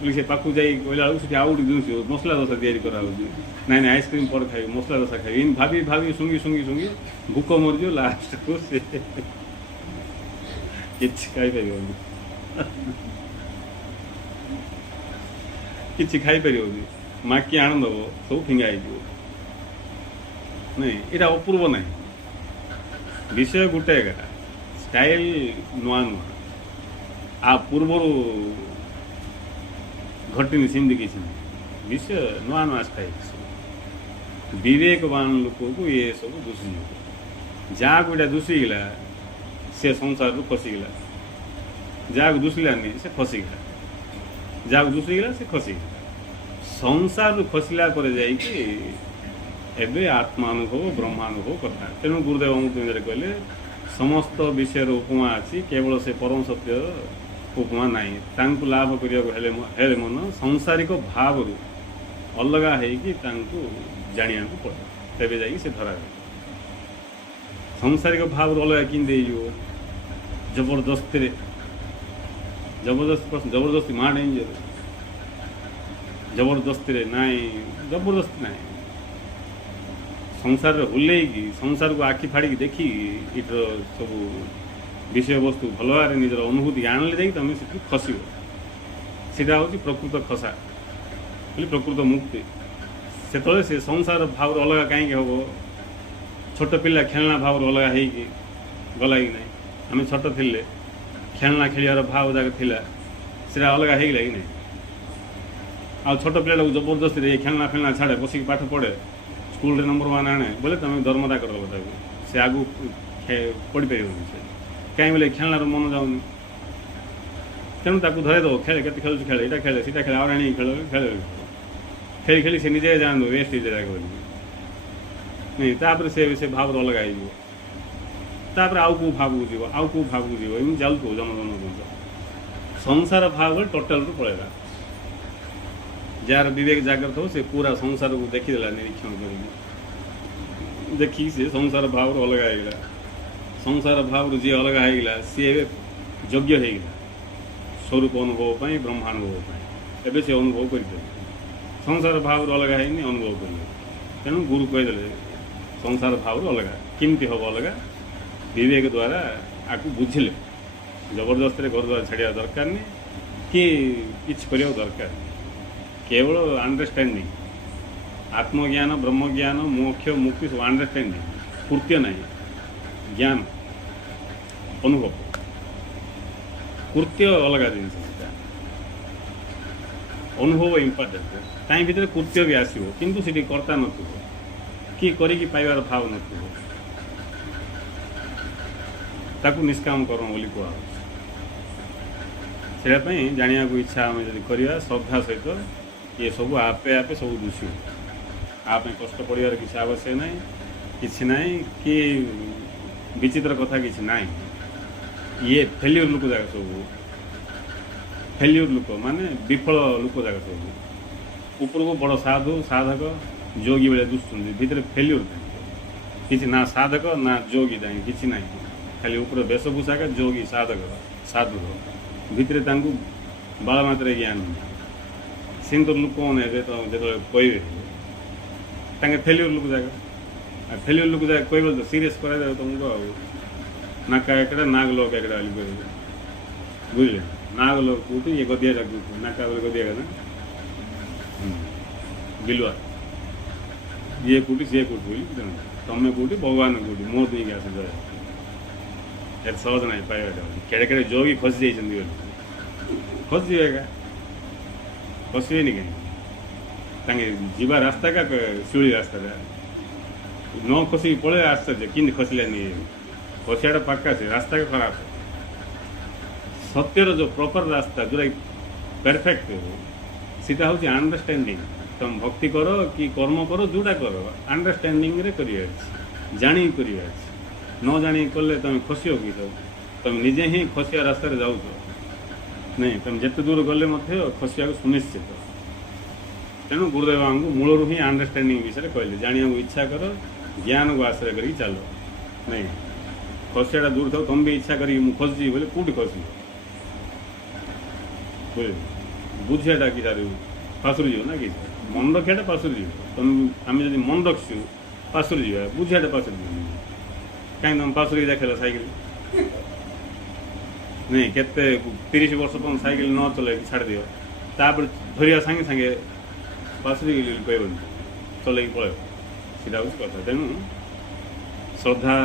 बोले से पाक जा कहला से आउ गोटे जिन मसला दोसा या ना नहीं आइसक्रीम पर खाई मसला दोसा खाई इन भाभी भाभी शुंगी शुंगी शुंगी भूक मरज लास्ट को से खाई पार माकी आनंद सब फिंगा नहीं यहाँ अपूर्व ना विषय गोटे स्टाइल नुआ नुआ आ पूर्व घटनी सेमती किसी विषय नुआ नुआ स्टाइल विवेकवान लोक को ये सब दुषी जहाँ को यहाँ दुषीगला से संसार रू खसीगला जहाँ को दुषिलानी से खसीगला जहाँ को दुषीगला से खसीगला संसार रू खसला पर जाइए एबे आत्मानुभव ब्रह्मानुभव कथा तेणु गुरुदेव अमृत कहले समस्त विषय उपमा अच्छी केवल से परम सत्य उपमा नहीं तांकु लाभ करने मन सांसारिक भाव अलगा है जाना पड़े तेरे जा धरा सांसारिक भाव अलग कि जबरदस्ती जबरदस्ती मार डेंजर जबरदस्ती नाई जबरदस्ती ना संसार हुल संसार को आखि फाड़ी देखी इटर सब विषय वस्तु भल भाव निजर अनुभूति आणले जा तुम से खसब से प्रकृत खसा बोली प्रकृत मुक्ति से संसार भाव अलग कहीं हम छोट पिला खेलना भाव अलग हो गला कि ना आम छोट थे खेलना खेलियार भाव जाक थिला से अलग होगला कि ना आ छोट पिला जबरदस्ती खेलना फेलना छाड़े बसिक पाठ पढ़े स्कूल रे नंबर 1 आने बोले तुम दरमदा कर से आगू पढ़ी पार कहीं बोले खेलनार मन जाऊनी तेणु ताकू धरे दो खेले के खेल खेले यहाँ खेले सीटा खेले आनी खेल खेल खेली खेली से निजे जान वेस्ट हो नहीं तापर से भाव अलग हो तापर आउ को भाव को जीव आउ को भाव को जीव एम जाऊ जन संसार भाव टोटाल रू पड़ेगा जार विवेक जागृत हो से पूरा संसार को देखीदेला निरीक्षण कर देखी से संसार भाव अलग होगा संसार भाव जी अलग होगा सी योग्य होगा स्वरूप अनुभव पर ब्रह्मानुभव एवं से अनुभव कर संसार भाव अलग है अनुभव कर तेणु गुरु कहीदे संसार भाव अलग किमती हम अलग विवेक द्वारा आपको बुझिले जबरदस्त घर द्वारा छाड़ा दरकार नहीं कि किसी करने दरकार केवल अंडरस्टैंडिंग आत्मज्ञान ब्रह्मज्ञान मोक्ष मुक्ति सब अंडरस्टैंडिंग कृत्य नहीं ज्ञान अनुभव कृत्य अलग जिनस अनुभव इम्पोर्टेंट कहीं भितर कृत्य भी आसो किंतु सीटी कर्ता नथो कि करिकी पाइबार भाव नथो ताकू निष्काम कर्म बोली कह से जाना को इच्छा आम जब करवा श्रद्धा सहित ये सब आपे आपे सब दुष्य आप कष्ट पड़ार किसी आवश्यक ना कि ना कि विचित्र कथा कि ना ये फेल्यूर लोक जाक सब फेल्यूर लोक माने विफल लोक जाक सब ऊपर को बड़ साधु साधक जोगी बेले दुष्ट भितर फेल्यूर किसी ना साधक ना जोगी कि ना खाली ऊपर वेशभूषा का जोगी साधक साधु भितर बाल मात्र ज्ञान सिंदूर लोक मैंने तो जो कहे फेल्यूर लोक जाक फेल्यूर लोक जाक कह तो सीरीयस कर तुमको नाका एकड़ा नाग लोक एकड़ा बुझे नाग लोक कूटी ये गदिया नाका गदिया का बिलुआ ये कूटी सी कूटी तुम्हें कूटी भगवान कूटी मोर नहीं क्या समझ सहज ना पाइबा केड़े केड़े जोगी खसी जाइए खसी जाएगा खसबे नहीं कहीं जीवा रास्ता का शिड़ी रास्ता न खसी पड़े आश्चर्य कि खसला नहीं खसियाटा पक्का से रास्ता का खराब है सत्यर जो प्रॉपर रास्ता जो परफेक्ट सीटा हूँ अंडरस्टैंडिंग तुम भक्ति कर कि कर्म कर जोड़ा कर अंडरस्टैंडिंग रे करिए जानी करिए न जानी कले तुम खसियो कि तुम निजे ही खसिया रास्ता जाऊ नहीं तुम जिते दूर गले खसिया सुनिश्चित तेणु गुरुदेव आमको मूलरू ही अंडरस्टैंडिंग विषय कहले जाना इच्छा कर ज्ञान को आश्रय कर चलो नहीं खसियाटा दूर था तुम भी इच्छा करी खसजी बोले कौटी खसब बुझियाटा कि सार पासुरी ना कि मन रखियाटा पासुरी तुम आम जब मन रखु पासुरी जा बुझियाटा पासुरी कहीं तुम पासुरी देखेल साइकिल नहीं केते 30 वर्ष तुम साइकिल न चल छाड़ दियो तापर धरिया सांगे सांगे पासुरी कह चल पल सीधा हूँ कथा तेणु श्रद्धा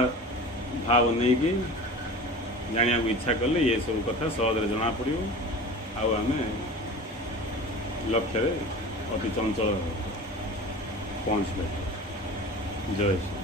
भाव नहीं कि जाना को इच्छा कले ये सब कथा सहज जना पड़ो आम लक्ष्य अति चंचल पहुँच जय श्री